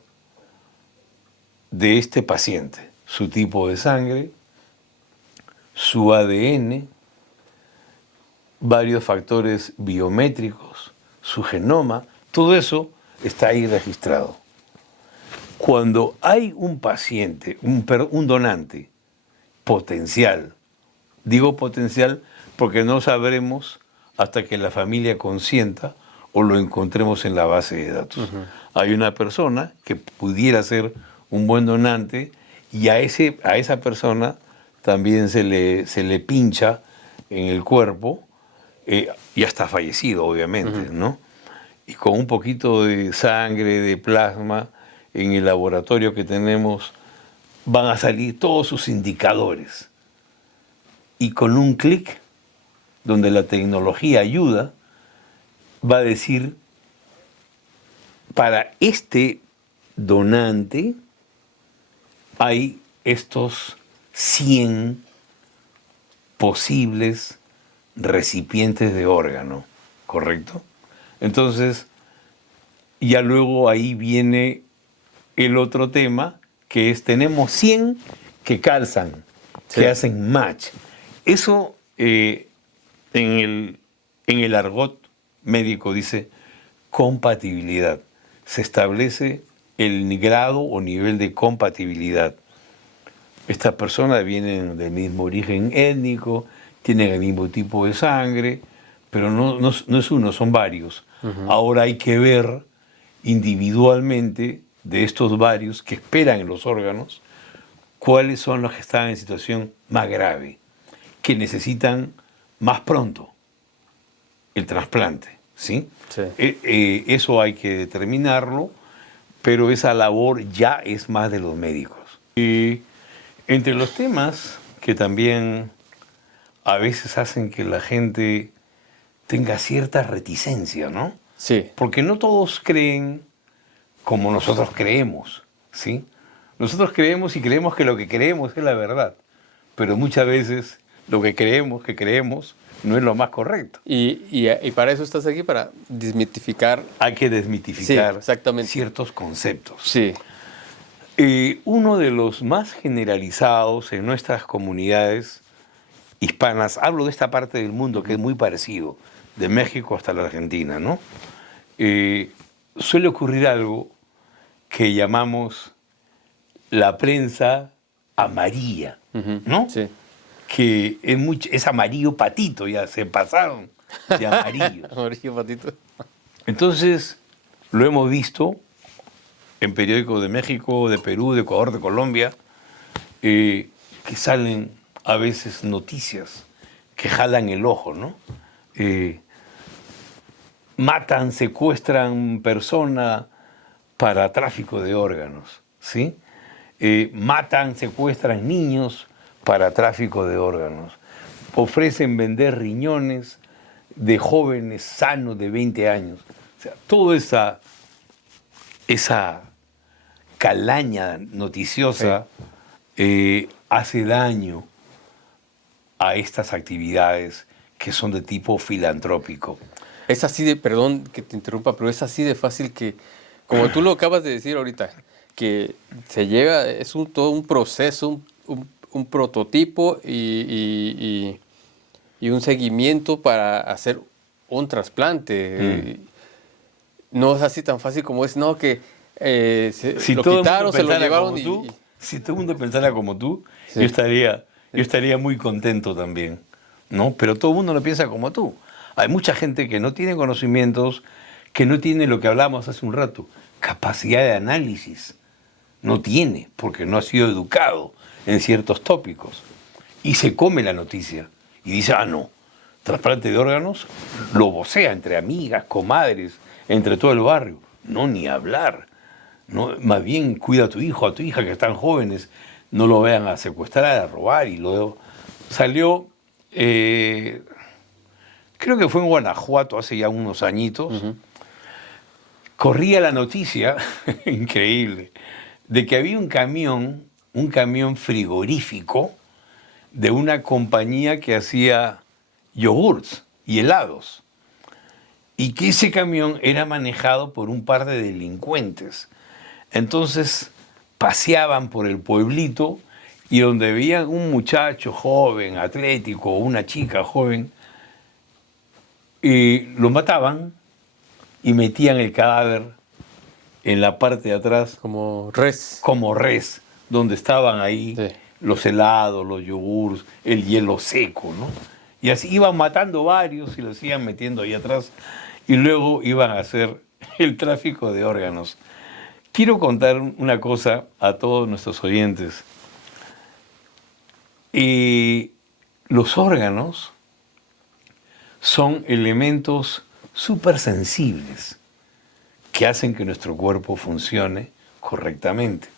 de este paciente, su tipo de sangre, su ADN, varios factores biométricos, su genoma, todo eso está ahí registrado. Cuando hay un paciente, un donante potencial, digo potencial porque no sabremos hasta que la familia consienta o lo encontremos en la base de datos. Hay una persona que pudiera ser un buen donante y a esa persona también se le pincha en el cuerpo, ya está fallecido obviamente, ¿no? Y con un poquito de sangre, de plasma, en el laboratorio que tenemos, van a salir todos sus indicadores. Y con un clic, donde la tecnología ayuda, va a decir, para este donante hay estos 100 posibles recipientes de órgano, ¿correcto? Entonces, ya luego ahí viene el otro tema, que es, tenemos 100 que calzan, que hacen match. Eso en el argot médico dice compatibilidad. Se establece el grado o nivel de compatibilidad. Estas personas vienen del mismo origen étnico, tienen el mismo tipo de sangre, pero no es uno, son varios. Ahora hay que ver individualmente de estos varios que esperan en los órganos cuáles son los que están en situación más grave. que necesitan más pronto el trasplante, ¿sí? Sí. Eso hay que determinarlo, pero esa labor ya es más de los médicos. Y entre los temas que también a veces hacen que la gente tenga cierta reticencia, ¿no? Sí. Porque no todos creen como nosotros creemos, ¿sí? Nosotros creemos y creemos que lo que creemos es la verdad, pero muchas veces lo que creemos no es lo más correcto. Y para eso estás aquí, para desmitificar. Hay que Sí, desmitificar exactamente. ciertos conceptos. Sí. Uno de los más generalizados en nuestras comunidades hispanas, hablo de esta parte del mundo que es muy parecido, de México hasta la Argentina, ¿no? Suele ocurrir algo que llamamos la prensa amarilla, ¿no? Sí. Que es amarillo patito, ya se pasaron de amarillos. Amarillo patito. Entonces, lo hemos visto en periódicos de México, de Perú, de Ecuador, de Colombia, que salen a veces noticias que jalan el ojo, ¿no? Matan, secuestran persona para tráfico de órganos, ¿sí? Matan, secuestran niños para tráfico de órganos. Ofrecen vender riñones de jóvenes sanos de 20 años. O sea, toda esa calaña noticiosa hace daño a estas actividades que son de tipo filantrópico. Es así de, perdón que te interrumpa, pero es así de fácil que, como tú lo acabas de decir ahorita, que se llega, es todo un proceso, un prototipo y un seguimiento para hacer un trasplante. No es así tan fácil como es, no, que Si lo todo el quitaron, mundo se lo pensara llevaron como tú, si todo el mundo pensara como tú, Sí. yo estaría muy contento también, ¿no? Pero todo el mundo no piensa como tú. Hay mucha gente que no tiene conocimientos, que no tiene lo que hablamos hace un rato, capacidad de análisis. No tiene, porque no ha sido educado en ciertos tópicos. Y se come la noticia y dice, no, trasplante de órganos, lo vocea entre amigas, comadres, entre todo el barrio. No, ni hablar. ¿No? Más bien cuida a tu hijo, a tu hija que están jóvenes, no lo vayan a secuestrar, a robar. Y luego salió, creo que fue en Guanajuato hace ya unos añitos, corría la noticia, increíble, de que había un camión frigorífico de una compañía que hacía yogurts y helados. Y que ese camión era manejado por un par de delincuentes. Entonces paseaban por el pueblito y donde veían un muchacho joven, atlético, o una chica joven, lo mataban y metían el cadáver en la parte de atrás como res. como res, donde estaban ahí Sí. los helados, los yogures, el hielo seco, ¿no? Y así iban matando varios y los iban metiendo ahí atrás y luego iban a hacer el tráfico de órganos. Quiero contar una cosa a todos nuestros oyentes. Los órganos son elementos súper sensibles que hacen que nuestro cuerpo funcione correctamente.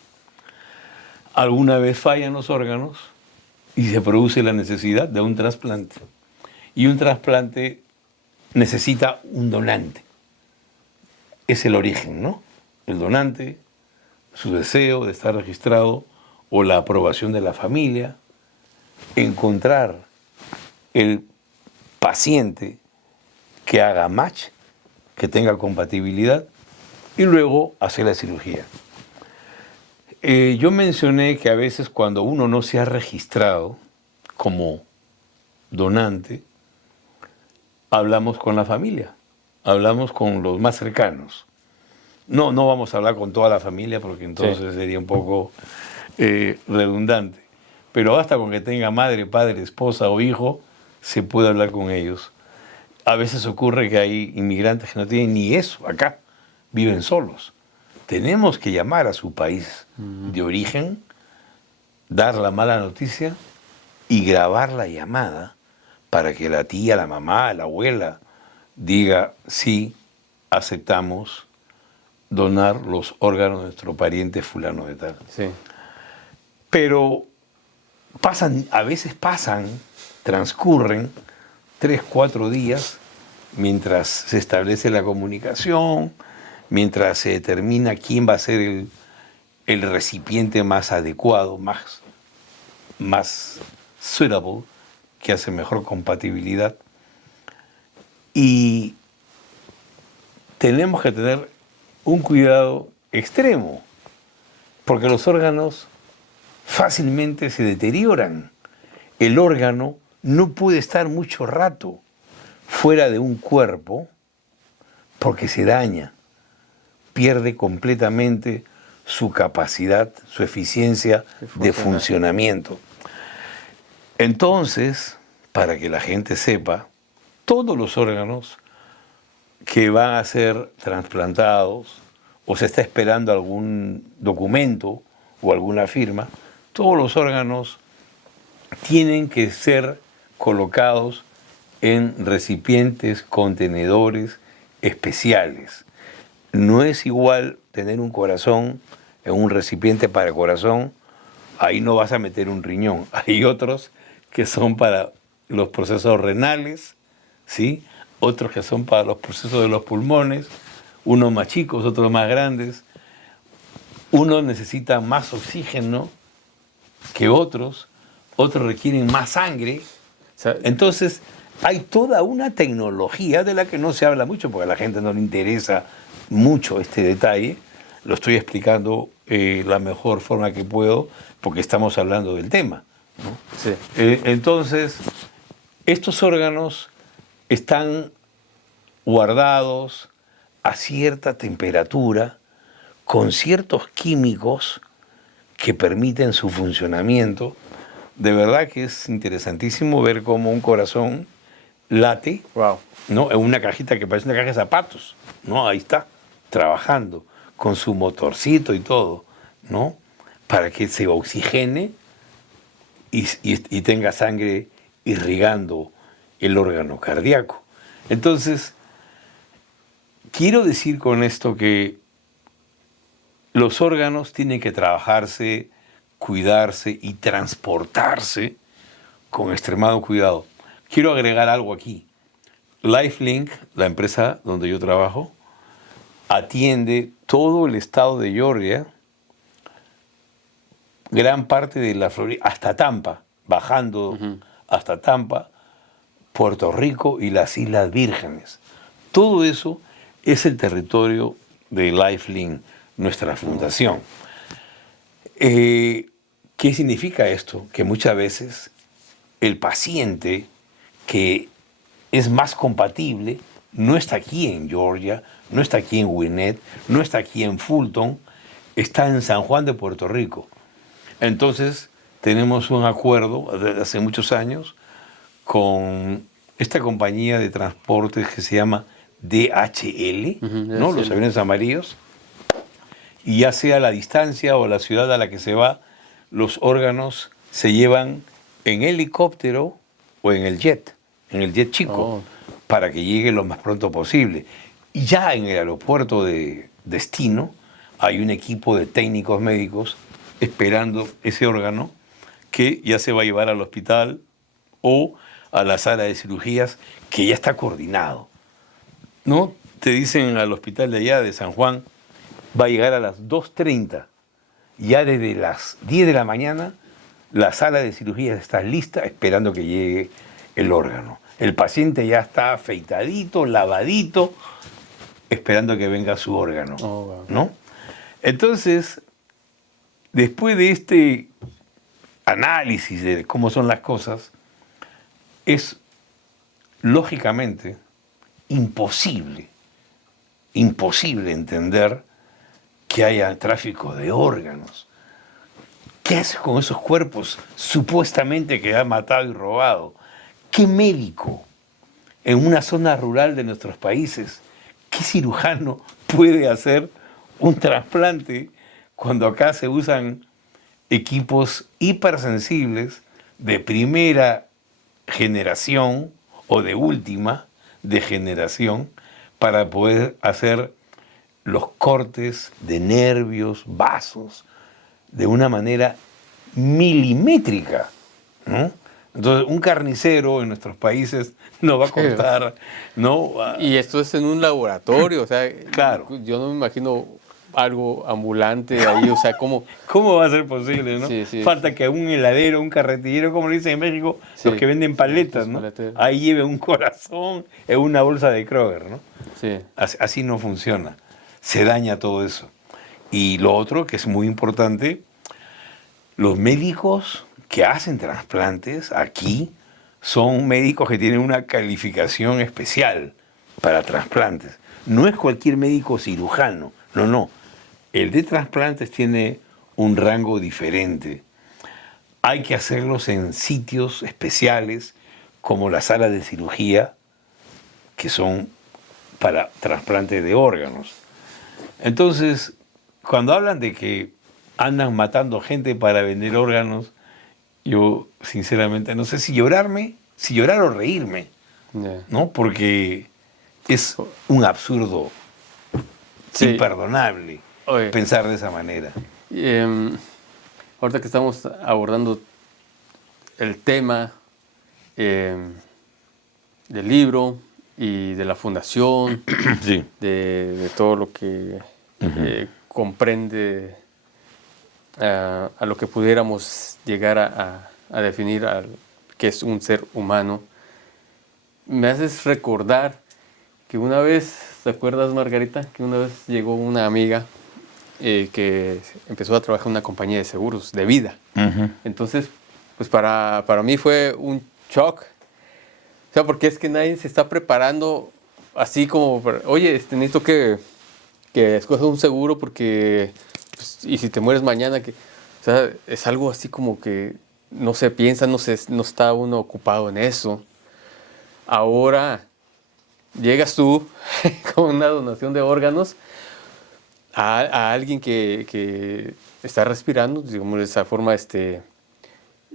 Alguna vez fallan los órganos y se produce la necesidad de un trasplante. Y un trasplante necesita un donante. Es el origen, ¿no? El donante, su deseo de estar registrado o la aprobación de la familia, encontrar el paciente que haga match, que tenga compatibilidad y luego hacer la cirugía. Yo mencioné que a veces cuando uno no se ha registrado como donante, hablamos con la familia, hablamos con los más cercanos. No vamos a hablar con toda la familia porque entonces sería un poco redundante. Pero basta con que tenga madre, padre, esposa o hijo, se puede hablar con ellos. A veces ocurre que hay inmigrantes que no tienen ni eso acá, viven solos. Tenemos que llamar a su país de origen, dar la mala noticia y grabar la llamada para que la tía, la mamá, la abuela diga, sí, aceptamos donar los órganos de nuestro pariente fulano de tal. Sí. Pero a veces transcurren 3, 4 días mientras se establece la comunicación, mientras se determina quién va a ser el recipiente más adecuado, más suitable, que hace mejor compatibilidad. Y tenemos que tener un cuidado extremo, porque los órganos fácilmente se deterioran. El órgano no puede estar mucho rato fuera de un cuerpo porque se daña, pierde completamente su capacidad, su eficiencia de funcionamiento. Entonces, para que la gente sepa, todos los órganos que van a ser trasplantados o se está esperando algún documento o alguna firma, todos los órganos tienen que ser colocados en recipientes, contenedores especiales. No es igual tener un corazón en un recipiente para corazón, ahí no vas a meter un riñón. Hay otros que son para los procesos renales, ¿sí? Otros que son para los procesos de los pulmones, unos más chicos, otros más grandes. Unos necesitan más oxígeno que otros requieren más sangre. Entonces, hay toda una tecnología de la que no se habla mucho, porque a la gente no le interesa mucho este detalle. Lo estoy explicando la mejor forma que puedo, porque estamos hablando del tema, ¿no? Sí. Entonces, estos órganos están guardados a cierta temperatura, con ciertos químicos que permiten su funcionamiento. De verdad que es interesantísimo ver cómo un corazón late, Wow. ¿no? En una cajita que parece una caja de zapatos, ¿no? Ahí está, trabajando, con su motorcito y todo, ¿no? Para que se oxigene y tenga sangre irrigando el órgano cardíaco. Entonces, quiero decir con esto que los órganos tienen que trabajarse, cuidarse y transportarse con extremado cuidado. Quiero agregar algo aquí. LifeLink, la empresa donde yo trabajo, atiende todo el estado de Georgia, gran parte de la Florida, hasta Tampa, bajando hasta Tampa, Puerto Rico y las Islas Vírgenes. Todo eso es el territorio de LifeLink, nuestra fundación. ¿Qué significa esto? Que muchas veces el paciente que es más compatible no está aquí en Georgia, no está aquí en Gwinnett, no está aquí en Fulton, está en San Juan de Puerto Rico. Entonces tenemos un acuerdo desde hace muchos años con esta compañía de transportes que se llama DHL, ¿no? Los aviones amarillos. Y ya sea la distancia o la ciudad a la que se va, los órganos se llevan en helicóptero o en el jet chico, para que llegue lo más pronto posible. Y ya en el aeropuerto de destino hay un equipo de técnicos médicos esperando ese órgano que ya se va a llevar al hospital o a la sala de cirugías, que ya está coordinado, ¿no? Te dicen al hospital de allá, de San Juan, va a llegar a las 2:30. Ya desde las 10 de la mañana, la sala de cirugías está lista esperando que llegue el órgano. El paciente ya está afeitadito, lavadito, esperando que venga su órgano, ¿no? Entonces, después de este análisis de cómo son las cosas, es lógicamente imposible entender que haya tráfico de órganos. ¿Qué hace con esos cuerpos supuestamente que ha matado y robado? ¿Qué médico en una zona rural de nuestros países, qué cirujano puede hacer un trasplante cuando acá se usan equipos hipersensibles de primera generación o de última de generación para poder hacer los cortes de nervios, vasos, de una manera milimétrica, ¿no? Entonces, un carnicero en nuestros países no va a cortar, ¿no? Y esto es en un laboratorio, o sea, Claro. yo no me imagino algo ambulante ahí, o sea, ¿cómo? ¿Cómo va a ser posible, no? Sí, sí, Falta sí. que un heladero, un carretillero, como le dicen en México, Sí, los que venden paletas, los ¿no? paleteros. Ahí lleve un corazón en una bolsa de Kroger, ¿no? Sí, Así no funciona. Se daña todo eso. Y lo otro, que es muy importante, los médicos que hacen trasplantes aquí son médicos que tienen una calificación especial para trasplantes. No es cualquier médico cirujano, no, no. El de trasplantes tiene un rango diferente. Hay que hacerlos en sitios especiales como la sala de cirugía, que son para trasplante de órganos. Entonces, cuando hablan de que andan matando gente para vender órganos, yo sinceramente no sé si llorar o reírme, ya. ¿no? Porque es un absurdo Sí. imperdonable Oye, pensar de esa manera. ahorita que estamos abordando el tema del libro y de la fundación, Sí. de todo lo que comprende a lo que pudiéramos llegar a definir que es un ser humano, me haces recordar que una vez, ¿te acuerdas, Margarita? Que una vez llegó una amiga que empezó a trabajar en una compañía de seguros de vida. Ujú. Entonces, pues para mí fue un shock. O sea, porque es que nadie se está preparando así como, oye, necesito que escojas un seguro porque, pues, y si te mueres mañana, o sea, es algo así como que no se piensa, no está uno ocupado en eso. Ahora llegas tú con una donación de órganos a alguien que está respirando, digamos, de esa forma,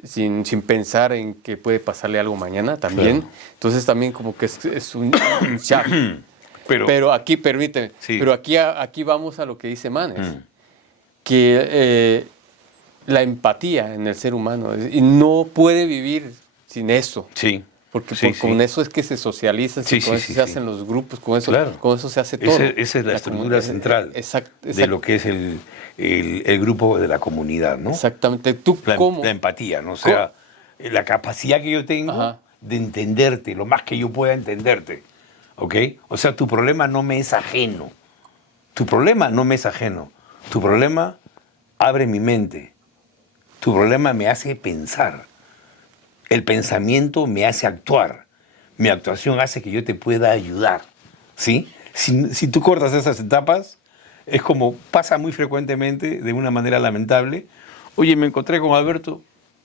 sin pensar en que puede pasarle algo mañana también. Claro. Entonces también como que es un shock. Pero aquí, permíteme, Sí. pero aquí vamos a lo que dice Manes, que la empatía en el ser humano, y no puede vivir sin eso. Sí. Porque Sí, con sí. eso es que se socializa, Sí, con sí, eso sí, se sí. hacen los grupos, con eso, Claro. con eso se hace todo. Esa es la estructura central de lo que es el grupo de la comunidad, ¿no? Exactamente. ¿Tú La, cómo? la empatía, ¿no? O sea, la capacidad que yo tengo Ajá. de entenderte, lo más que yo pueda entenderte, ¿ok? O sea, tu problema no me es ajeno. Tu problema no me es ajeno. Tu problema abre mi mente. Tu problema me hace pensar. El pensamiento me hace actuar. Mi actuación hace que yo te pueda ayudar, ¿sí? Si tú cortas esas etapas, es como pasa muy frecuentemente, de una manera lamentable. Oye, me encontré con Alberto,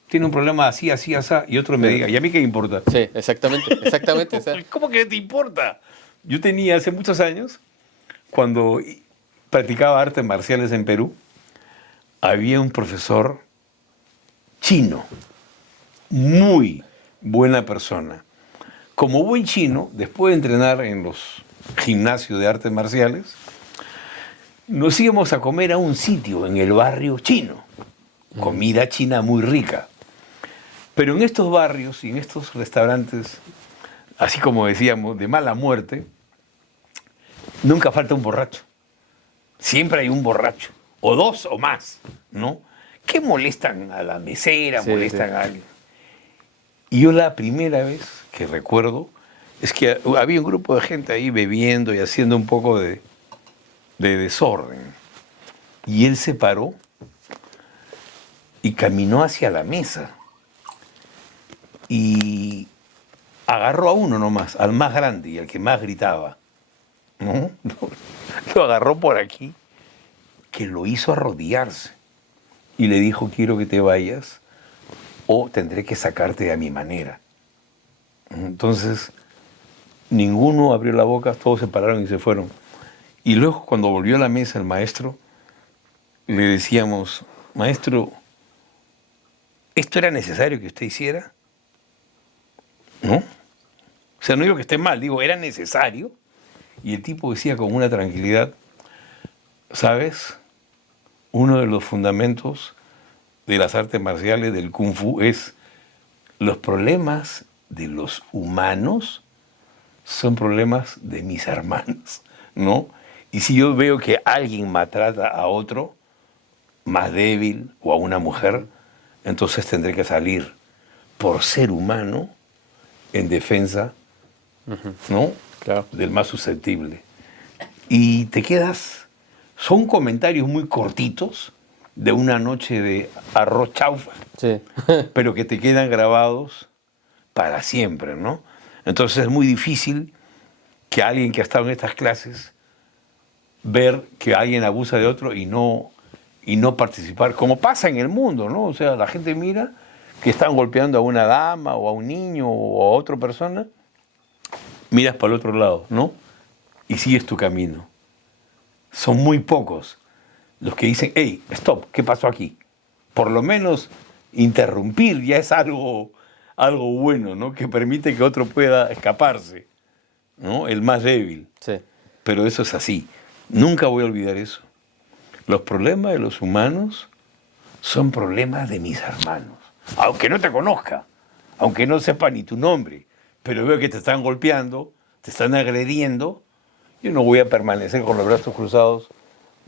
tiene un problema así, así, así, y otro me diga, ¿y a mí qué importa? Sí, exactamente, exactamente. O sea, ¿Cómo que te importa? Yo tenía hace muchos años, cuando practicaba artes marciales en Perú, había un profesor chino, muy buena persona. Como buen chino, después de entrenar en los gimnasios de artes marciales, nos íbamos a comer a un sitio en el barrio chino. Comida china muy rica. Pero en estos barrios y en estos restaurantes, así como decíamos, de mala muerte, nunca falta un borracho. Siempre hay un borracho, o dos o más, ¿no? Que molestan a la mesera, Sí, molestan sí. a alguien. Y yo la primera vez que recuerdo es que había un grupo de gente ahí bebiendo y haciendo un poco de desorden. Y él se paró y caminó hacia la mesa y agarró a uno nomás, al más grande y al que más gritaba, ¿no? Lo agarró por aquí, que lo hizo arrodillarse y le dijo, quiero que te vayas o tendré que sacarte a mi manera. Entonces, ninguno abrió la boca, todos se pararon y se fueron. Y luego, cuando volvió a la mesa el maestro, le decíamos, maestro, ¿esto era necesario que usted hiciera? ¿No? O sea, no digo que esté mal, digo, era necesario. Y el tipo decía con una tranquilidad, ¿sabes? Uno de los fundamentos de las artes marciales, del Kung Fu, es los problemas de los humanos son problemas de mis hermanos, ¿no? Y si yo veo que alguien maltrata a otro más débil o a una mujer, entonces tendré que salir por ser humano en defensa, ¿no? Claro. Del más susceptible. Y te quedas, son comentarios muy cortitos de una noche de arroz chaufa, Sí. pero que te quedan grabados para siempre, ¿no? Entonces es muy difícil que alguien que ha estado en estas clases ver que alguien abusa de otro y no participar, como pasa en el mundo, ¿no? O sea, la gente mira que están golpeando a una dama o a un niño o a otra persona, miras para el otro lado, ¿no? Y sigues tu camino. Son muy pocos los que dicen, hey, stop, ¿qué pasó aquí? Por lo menos interrumpir ya es algo bueno, ¿no? Que permite que otro pueda escaparse, ¿no? El más débil. Sí. Pero eso es así. Nunca voy a olvidar eso. Los problemas de los humanos son problemas de mis hermanos. Aunque no te conozca, aunque no sepa ni tu nombre, pero veo que te están golpeando, te están agrediendo, yo no voy a permanecer con los brazos cruzados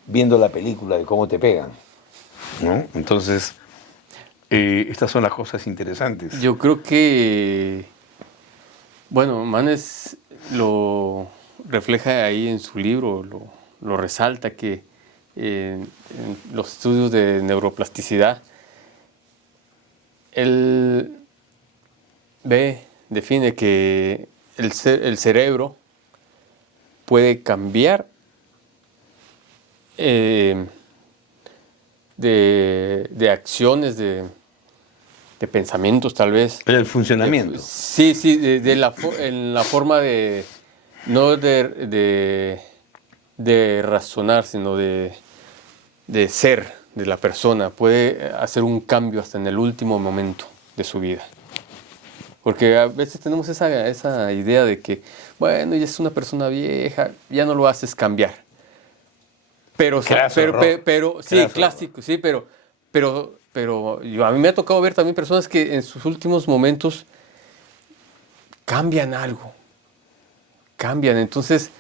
viendo la película de cómo te pegan, ¿no? Entonces, estas son las cosas interesantes. Yo creo que, bueno, Manes lo refleja ahí en su libro, lo resalta, que en los estudios de neuroplasticidad, él define que el cerebro puede cambiar de acciones, de pensamientos tal vez. El funcionamiento. Sí, en la forma de, no de razonar, sino de ser de la persona. Puede hacer un cambio hasta en el último momento de su vida. Porque a veces tenemos esa idea de que, bueno, ya es una persona vieja, ya no lo haces cambiar. Pero sí, clásico, sí, pero a mí me ha tocado ver también personas que en sus últimos momentos cambian algo. Cambian. Entonces,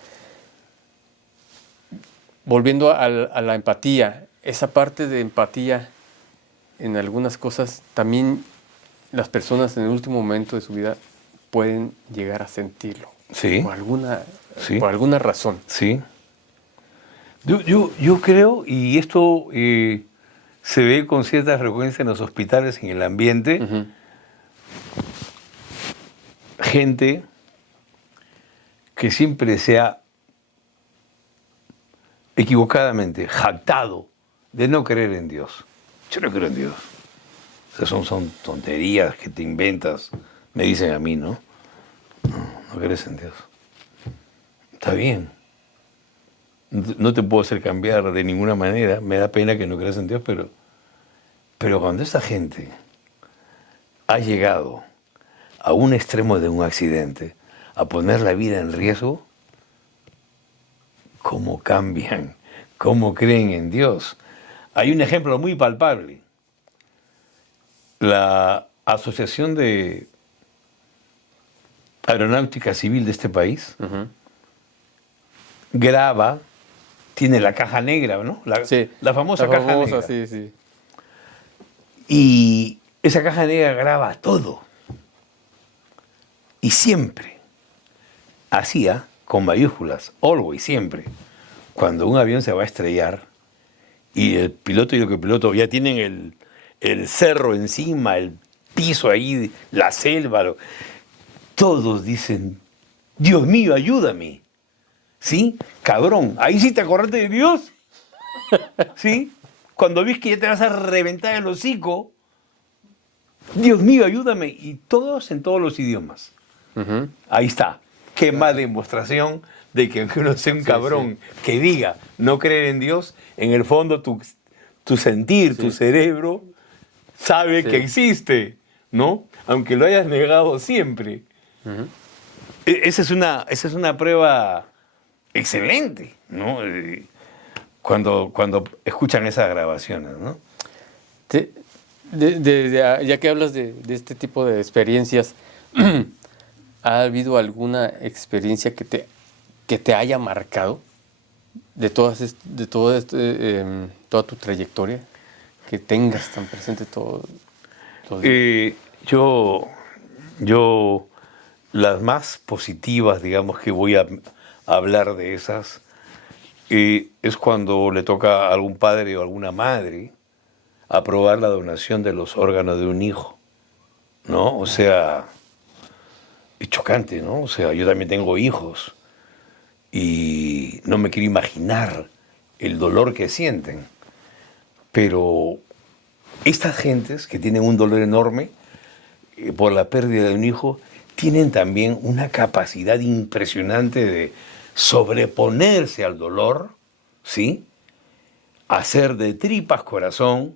volviendo a la empatía, esa parte de empatía en algunas cosas, también las personas en el último momento de su vida pueden llegar a sentirlo. Sí. Por alguna razón. Sí. Yo creo, y esto se ve con cierta frecuencia en los hospitales, en el ambiente, gente que siempre se ha equivocadamente jactado de no creer en Dios. Yo no creo en Dios. Esas son tonterías que te inventas, me dicen a mí, ¿no? No crees en Dios. Está bien. No te puedo hacer cambiar de ninguna manera. Me da pena que no creas en Dios, pero cuando esa gente ha llegado a un extremo de un accidente, a poner la vida en riesgo, ¿cómo cambian? ¿Cómo creen en Dios? Hay un ejemplo muy palpable. La Asociación de Aeronáutica Civil de este país graba, tiene la caja negra, ¿no? La famosa caja negra. Sí. Y esa caja negra graba todo. Y siempre hacía, con mayúsculas, always, siempre, cuando un avión se va a estrellar y el piloto y el copiloto ya tienen el cerro encima, el piso ahí, la selva, todos dicen, Dios mío, ayúdame. ¿Sí? Cabrón, ahí sí te acordaste de Dios. ¿Sí? Cuando ves que ya te vas a reventar el hocico, Dios mío, ayúdame. Y todos en todos los idiomas. Ahí está. Qué más demostración de que aunque uno sea un cabrón que diga no creer en Dios, en el fondo tu sentir, tu cerebro, sabe Sí. que existe, ¿no? Aunque lo hayas negado siempre. Esa es una prueba excelente, ¿no? Cuando escuchan esas grabaciones, ¿no? Ya que hablas de este tipo de experiencias, ¿ha habido alguna experiencia que te haya marcado de toda tu trayectoria? Que tengas tan presente todo. Yo, las más positivas, digamos, que voy a hablar de esas, es cuando le toca a algún padre o alguna madre aprobar la donación de los órganos de un hijo, ¿no? O sea, es chocante, ¿no? O sea, yo también tengo hijos y no me quiero imaginar el dolor que sienten, pero estas gentes que tienen un dolor enorme por la pérdida de un hijo, tienen también una capacidad impresionante de sobreponerse al dolor, ¿sí? Hacer de tripas corazón,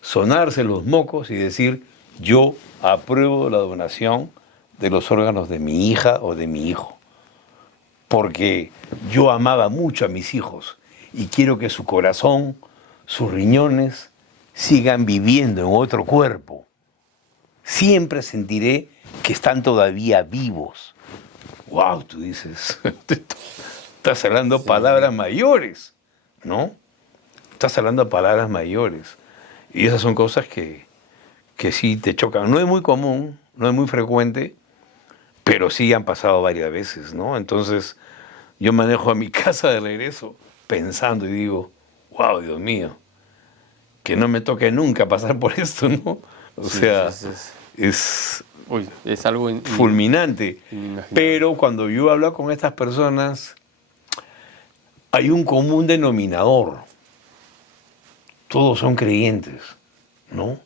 sonarse los mocos y decir, yo apruebo la donación de los órganos de mi hija o de mi hijo, porque yo amaba mucho a mis hijos y quiero que su corazón, sus riñones, sigan viviendo en otro cuerpo. Siempre sentiré que están todavía vivos. ¡Wow! Tú dices, estás hablando palabras mayores, ¿no? Estás hablando palabras mayores. Y esas son cosas que sí te chocan. No es muy común, no es muy frecuente, pero sí han pasado varias veces, ¿no? Entonces yo manejo a mi casa de regreso pensando y digo, ¡wow, Dios mío! Que no me toque nunca pasar por esto, ¿no? O sea, es algo fulminante. Pero cuando yo hablo con estas personas, hay un común denominador. Todos son creyentes, ¿no?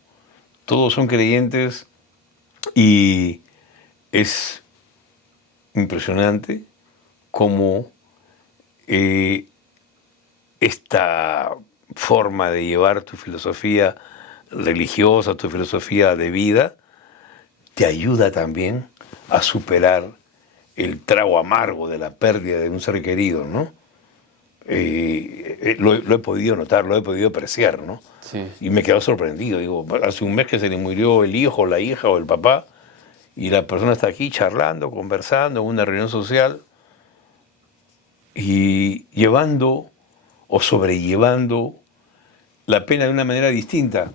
Todos son creyentes y es impresionante cómo esta forma de llevar tu filosofía religiosa, tu filosofía de vida, te ayuda también a superar el trago amargo de la pérdida de un ser querido, ¿no? Lo he podido notar, lo he podido apreciar, ¿no? Sí. Y me he quedado sorprendido. Digo, hace un mes que se le murió el hijo, la hija o el papá, y la persona está aquí charlando, conversando en una reunión social y llevando o sobrellevando la pena de una manera distinta.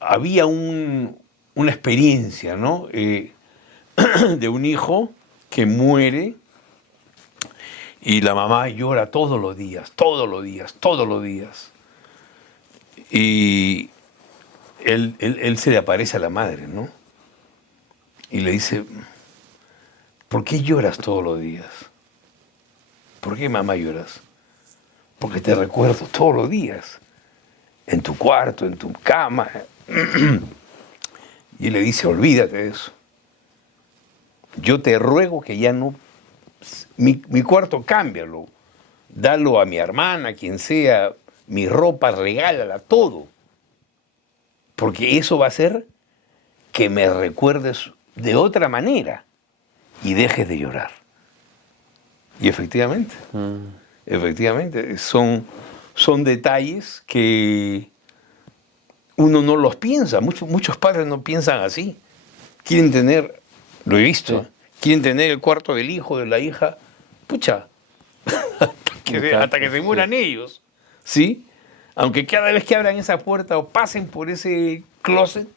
Había una experiencia, ¿no? De un hijo que muere y la mamá llora todos los días, todos los días, todos los días. Y él se le aparece a la madre, ¿no? Y le dice, ¿por qué lloras todos los días? ¿Por qué, mamá, lloras? Porque te recuerdo todos los días, en tu cuarto, en tu cama. Y le dice, olvídate de eso. Yo te ruego que ya no... Mi cuarto, cámbialo. Dalo a mi hermana, a quien sea, mi ropa, regálala, todo. Porque eso va a hacer que me recuerdes de otra manera y dejes de llorar. Y efectivamente, son detalles que uno no los piensa. Muchos padres no piensan así. Quieren tener, lo he visto, quieren tener el cuarto del hijo, de la hija, pucha, hasta que se mueran ellos, ¿sí? Aunque cada vez que abran esa puerta o pasen por ese closet,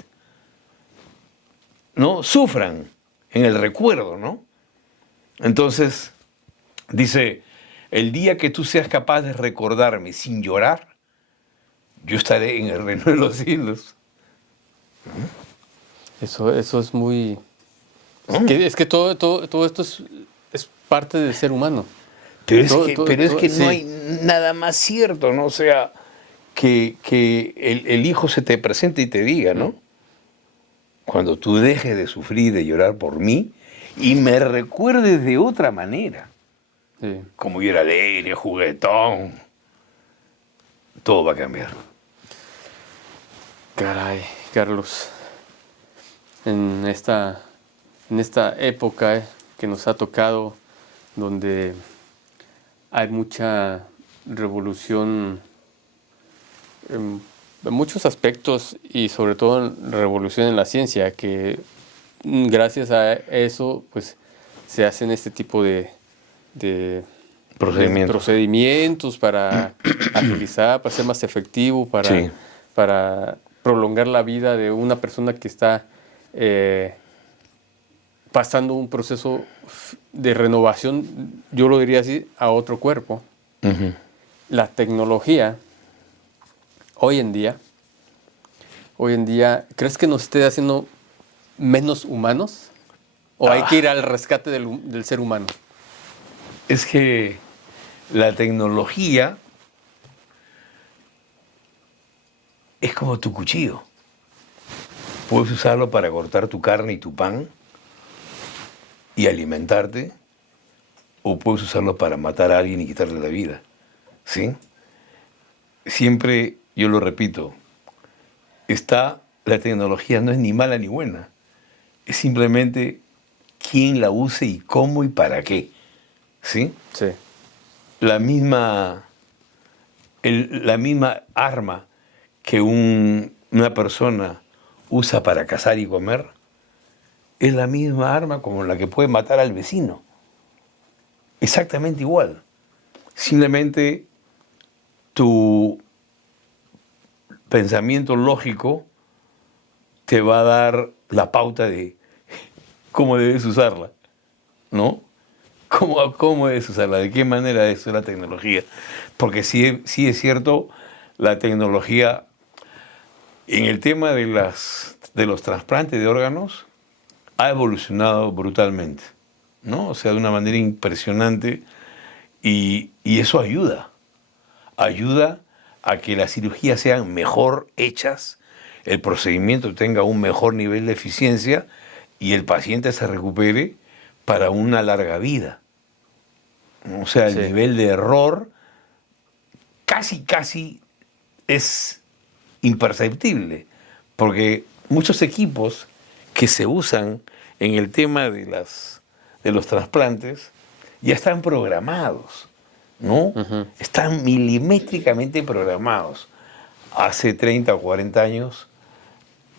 ¿no? Sufran en el recuerdo, ¿no? Entonces, dice, el día que tú seas capaz de recordarme sin llorar, yo estaré en el reino de los cielos. Eso es muy... Es que todo esto es parte del ser humano. Pero es que no hay nada más cierto, ¿no? O sea, que el hijo se te presente y te diga, ¿no? Cuando tú dejes de sufrir, de llorar por mí, y me recuerdes de otra manera. Sí. Como yo era alegre, juguetón, todo va a cambiar. Caray, Carlos, en esta época que nos ha tocado, donde hay mucha revolución en muchos aspectos y sobre todo revolución en la ciencia, que gracias a eso pues se hacen este tipo de procedimientos para agilizar, para ser más efectivo, Sí. para prolongar la vida de una persona que está pasando un proceso de renovación, yo lo diría así, a otro cuerpo. Ujú. La tecnología, hoy en día, ¿crees que nos esté haciendo menos humanos? ¿O hay que ir al rescate del ser humano? Es que la tecnología es como tu cuchillo. Puedes usarlo para cortar tu carne y tu pan y alimentarte, o puedes usarlo para matar a alguien y quitarle la vida. ¿Sí? Siempre, yo lo repito, la tecnología no es ni mala ni buena. Es simplemente quién la use y cómo y para qué. ¿Sí? Sí. La misma arma que una persona usa para cazar y comer es la misma arma como la que puede matar al vecino. Exactamente igual. Simplemente tu pensamiento lógico te va a dar la pauta de cómo debes usarla, ¿no? ¿Cómo debes usarla? ¿De qué manera es la tecnología? Porque sí es cierto, la tecnología en el tema de los trasplantes de órganos ha evolucionado brutalmente, ¿no? O sea, de una manera impresionante, y eso ayuda a que las cirugías sean mejor hechas, el procedimiento tenga un mejor nivel de eficiencia y el paciente se recupere para una larga vida. O sea, el Sí. nivel de error casi es imperceptible, porque muchos equipos que se usan en el tema de los trasplantes ya están programados, ¿no? Ujú. Están milimétricamente programados. Hace 30 o 40 años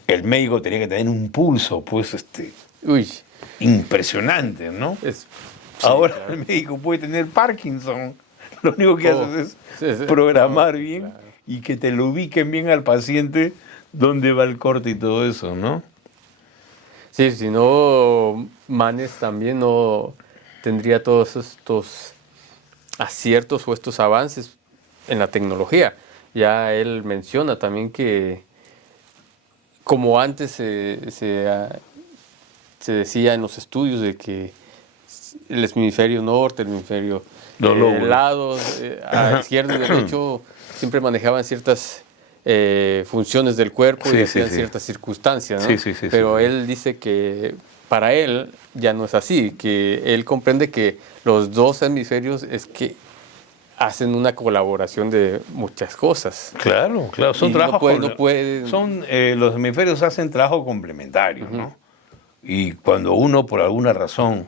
el médico tenía que tener un pulso, pues, Uy, impresionante, ¿no? sí, Ahora claro. el médico puede tener Parkinson. Lo único que Oh, haces sí, es sí. programar No, bien claro. y que te lo ubiquen bien al paciente, dónde va el corte y todo eso, ¿no? Sí, si no, Manes también no tendría todos estos aciertos o estos avances en la tecnología. Ya él menciona también que, como antes se decía en los estudios, de que el hemisferio norte, el hemisferio Los lóbulos. lados, a izquierdo y derecho, siempre manejaban ciertas funciones del cuerpo y Sí, sí, hacían sí. ciertas circunstancias, ¿no? Sí. Pero él dice que para él ya no es así, que él comprende que los dos hemisferios es que hacen una colaboración de muchas cosas. Claro, son Y trabajos no puede. los hemisferios hacen trabajo complementario, Ujú. ¿no? Y cuando uno por alguna razón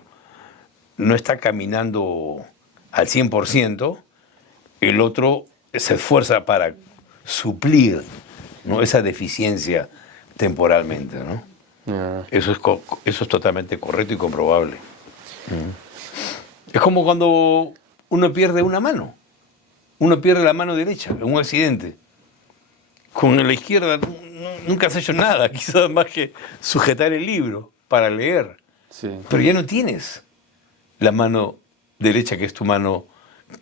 no está caminando al 100%, el otro se esfuerza para suplir, ¿no?, esa deficiencia temporalmente, ¿no? Ah, Eso es totalmente correcto y comprobable. Es como cuando uno pierde una mano. Uno pierde la mano derecha en un accidente. Con la izquierda nunca has hecho nada, quizás más que sujetar el libro para leer. sí. Pero ya no tienes la mano derecha, que es tu mano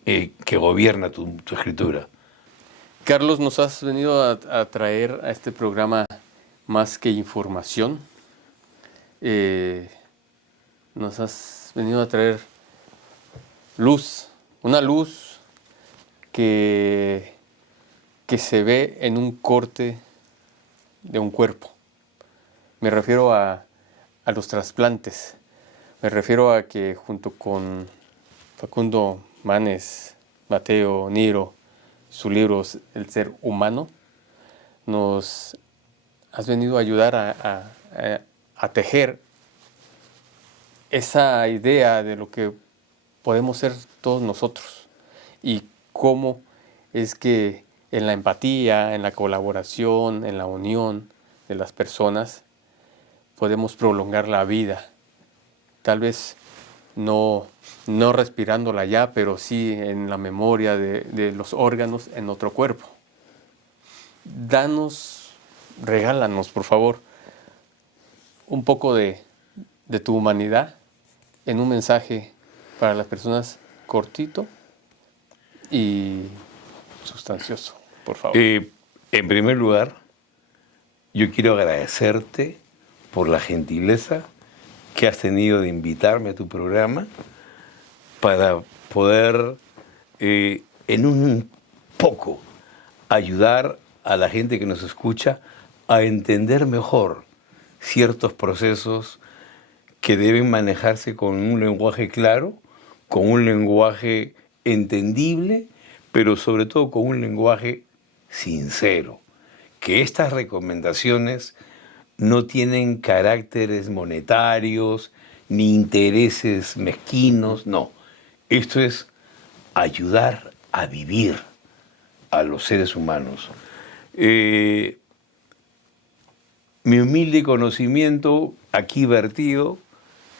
que gobierna tu escritura. Carlos, nos has venido a traer a este programa más que información. Nos has venido a traer luz, una luz que se ve en un corte de un cuerpo. Me refiero a los trasplantes. Me refiero a que junto con Facundo Manes, Mateo Niro, su libro El ser humano, nos has venido a ayudar a tejer esa idea de lo que podemos ser todos nosotros y cómo es que en la empatía, en la colaboración, en la unión de las personas podemos prolongar la vida. Tal vez no respirándola ya, pero sí en la memoria de los órganos en otro cuerpo. Regálanos, por favor, un poco de tu humanidad en un mensaje para las personas cortito y sustancioso, por favor. En primer lugar, yo quiero agradecerte por la gentileza que has tenido de invitarme a tu programa para poder en un poco ayudar a la gente que nos escucha a entender mejor ciertos procesos que deben manejarse con un lenguaje claro, con un lenguaje entendible, pero sobre todo con un lenguaje sincero. Que estas recomendaciones no tienen caracteres monetarios ni intereses mezquinos, no. Esto es ayudar a vivir a los seres humanos. Mi humilde conocimiento aquí vertido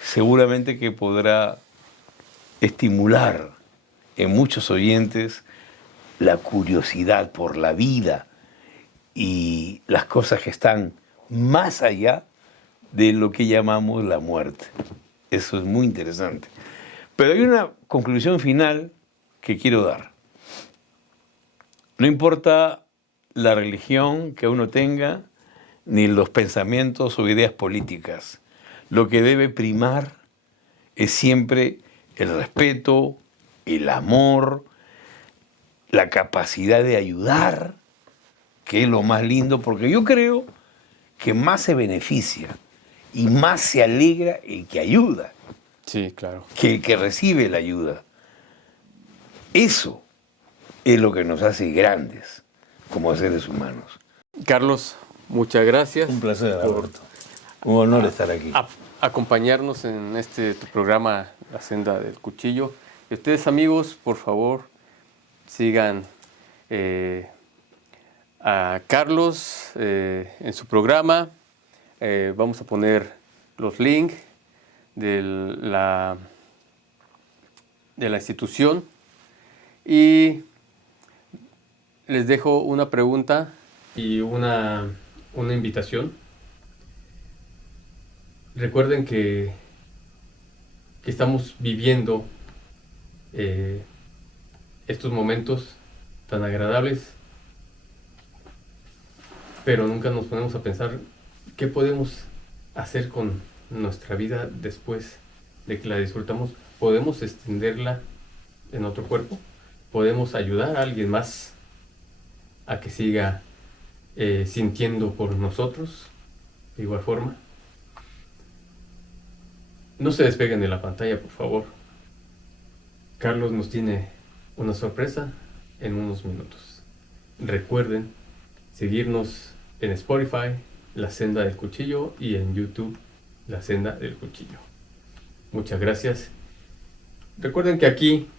seguramente que podrá estimular en muchos oyentes la curiosidad por la vida y las cosas que están más allá de lo que llamamos la muerte. Eso es muy interesante. Pero hay una conclusión final que quiero dar. No importa la religión que uno tenga, ni los pensamientos o ideas políticas. Lo que debe primar es siempre el respeto, el amor, la capacidad de ayudar, que es lo más lindo, porque yo creo que más se beneficia y más se alegra el que ayuda, sí, claro, que el que recibe la ayuda. Eso es lo que nos hace grandes como seres humanos. Carlos, muchas gracias. Un placer, Alberto. Un honor estar aquí. Acompañarnos en tu programa La Senda del Cuchillo. Y ustedes, amigos, por favor, sigan a Carlos en su programa. Vamos a poner los links de la institución y les dejo una pregunta y una invitación. Recuerden que estamos viviendo estos momentos tan agradables, pero nunca nos ponemos a pensar qué podemos hacer con nuestra vida después de que la disfrutamos. ¿Podemos extenderla en otro cuerpo? ¿Podemos ayudar a alguien más a que siga sintiendo por nosotros de igual forma? No se despeguen de la pantalla, por favor. Carlos nos tiene una sorpresa en unos minutos. Recuerden seguirnos en Spotify, La Senda del Cuchillo, y en YouTube, La Senda del Cuchillo. Muchas gracias. Recuerden que aquí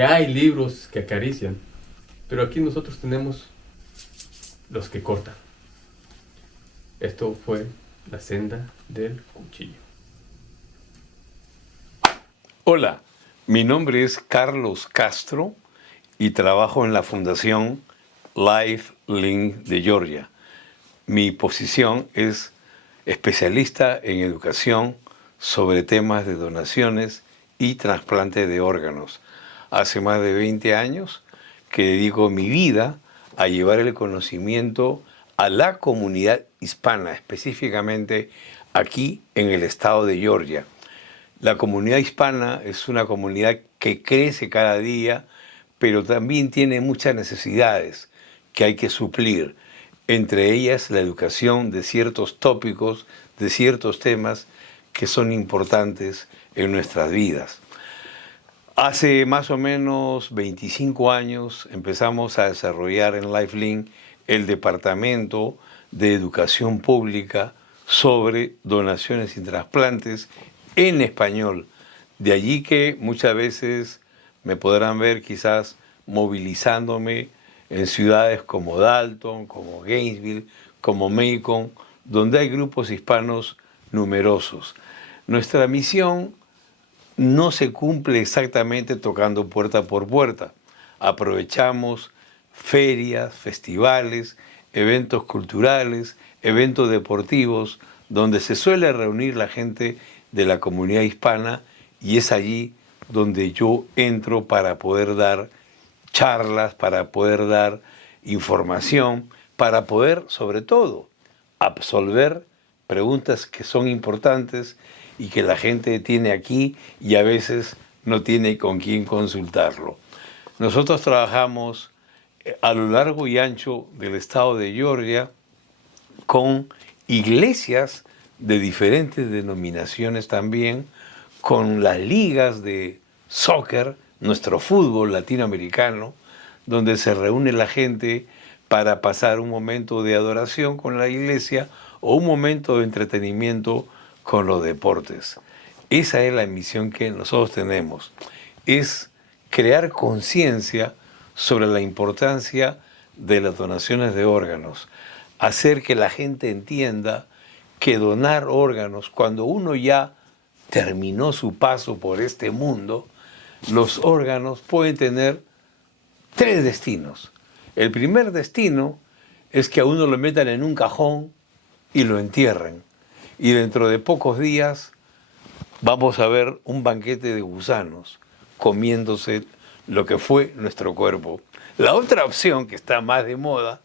hay libros que acarician, pero aquí nosotros tenemos los que cortan. Esto fue La Senda del Cuchillo. Hola, mi nombre es Carlos Castro y trabajo en la Fundación LifeLink de Georgia. Mi posición es especialista en educación sobre temas de donaciones y trasplante de órganos. Hace más de 20 años que dedico mi vida a llevar el conocimiento a la comunidad hispana, específicamente aquí en el estado de Georgia. La comunidad hispana es una comunidad que crece cada día, pero también tiene muchas necesidades que hay que suplir, entre ellas la educación de ciertos tópicos, de ciertos temas que son importantes en nuestras vidas. Hace más o menos 25 años empezamos a desarrollar en LifeLink el Departamento de Educación Pública sobre donaciones y trasplantes en español. De allí que muchas veces me podrán ver quizás movilizándome en ciudades como Dalton, como Gainesville, como Macon, donde hay grupos hispanos numerosos. Nuestra misión no se cumple exactamente tocando puerta por puerta. Aprovechamos ferias, festivales, eventos culturales, eventos deportivos, donde se suele reunir la gente de la comunidad hispana, y es allí donde yo entro para poder dar charlas, para poder dar información, para poder, sobre todo, absolver preguntas que son importantes y que la gente tiene aquí y a veces no tiene con quién consultarlo. Nosotros trabajamos a lo largo y ancho del estado de Georgia con iglesias de diferentes denominaciones también, con las ligas de soccer, nuestro fútbol latinoamericano, donde se reúne la gente para pasar un momento de adoración con la iglesia o un momento de entretenimiento con los deportes. Esa es la misión que nosotros tenemos, es crear conciencia sobre la importancia de las donaciones de órganos, hacer que la gente entienda que donar órganos, cuando uno ya terminó su paso por este mundo, los órganos pueden tener 3 destinos. El primer destino es que a uno lo metan en un cajón y lo entierren. Y dentro de pocos días vamos a ver un banquete de gusanos comiéndose lo que fue nuestro cuerpo. La otra opción, que está más de moda,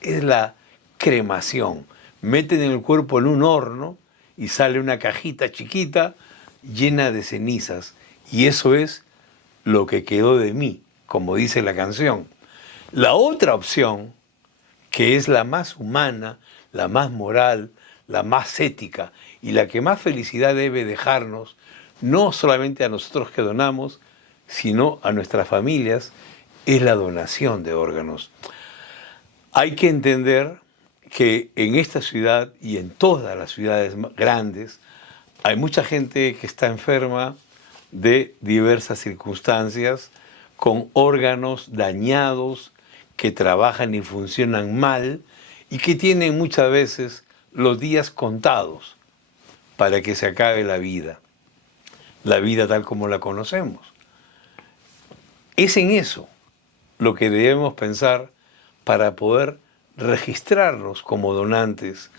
es la cremación. Meten el cuerpo en un horno y sale una cajita chiquita llena de cenizas. Y eso es lo que quedó de mí, como dice la canción. La otra opción, que es la más humana, la más moral, la más ética y la que más felicidad debe dejarnos, no solamente a nosotros que donamos, sino a nuestras familias, es la donación de órganos. Hay que entender que en esta ciudad y en todas las ciudades grandes hay mucha gente que está enferma de diversas circunstancias, con órganos dañados, que trabajan y funcionan mal y que tienen muchas veces los días contados para que se acabe la vida tal como la conocemos. Es en eso lo que debemos pensar para poder registrarnos como donantes,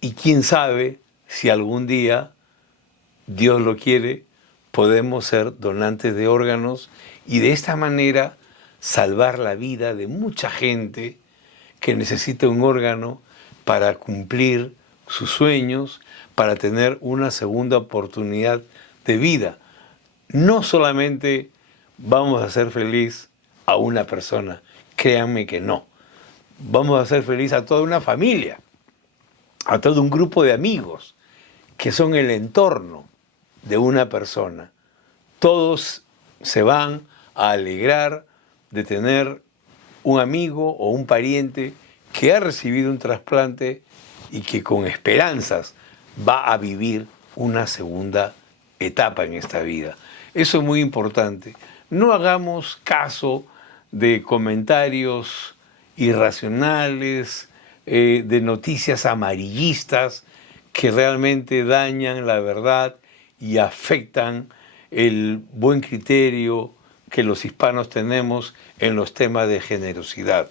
y quién sabe si algún día, Dios lo quiere, podemos ser donantes de órganos y de esta manera salvar la vida de mucha gente que necesita un órgano para cumplir sus sueños, para tener una segunda oportunidad de vida. No solamente vamos a hacer feliz a una persona, créanme que no. Vamos a hacer feliz a toda una familia, a todo un grupo de amigos que son el entorno de una persona. Todos se van a alegrar de tener un amigo o un pariente que ha recibido un trasplante y que con esperanzas va a vivir una segunda etapa en esta vida. Eso es muy importante. No hagamos caso de comentarios irracionales, de noticias amarillistas que realmente dañan la verdad y afectan el buen criterio que los hispanos tenemos en los temas de generosidad.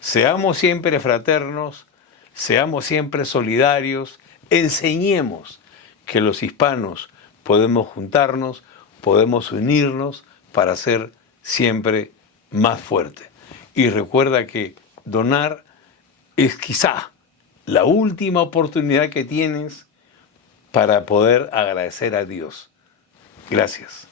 Seamos siempre fraternos, seamos siempre solidarios, enseñemos que los hispanos podemos juntarnos, podemos unirnos para ser siempre más fuertes. Y recuerda que donar es quizá la última oportunidad que tienes para poder agradecer a Dios. Gracias.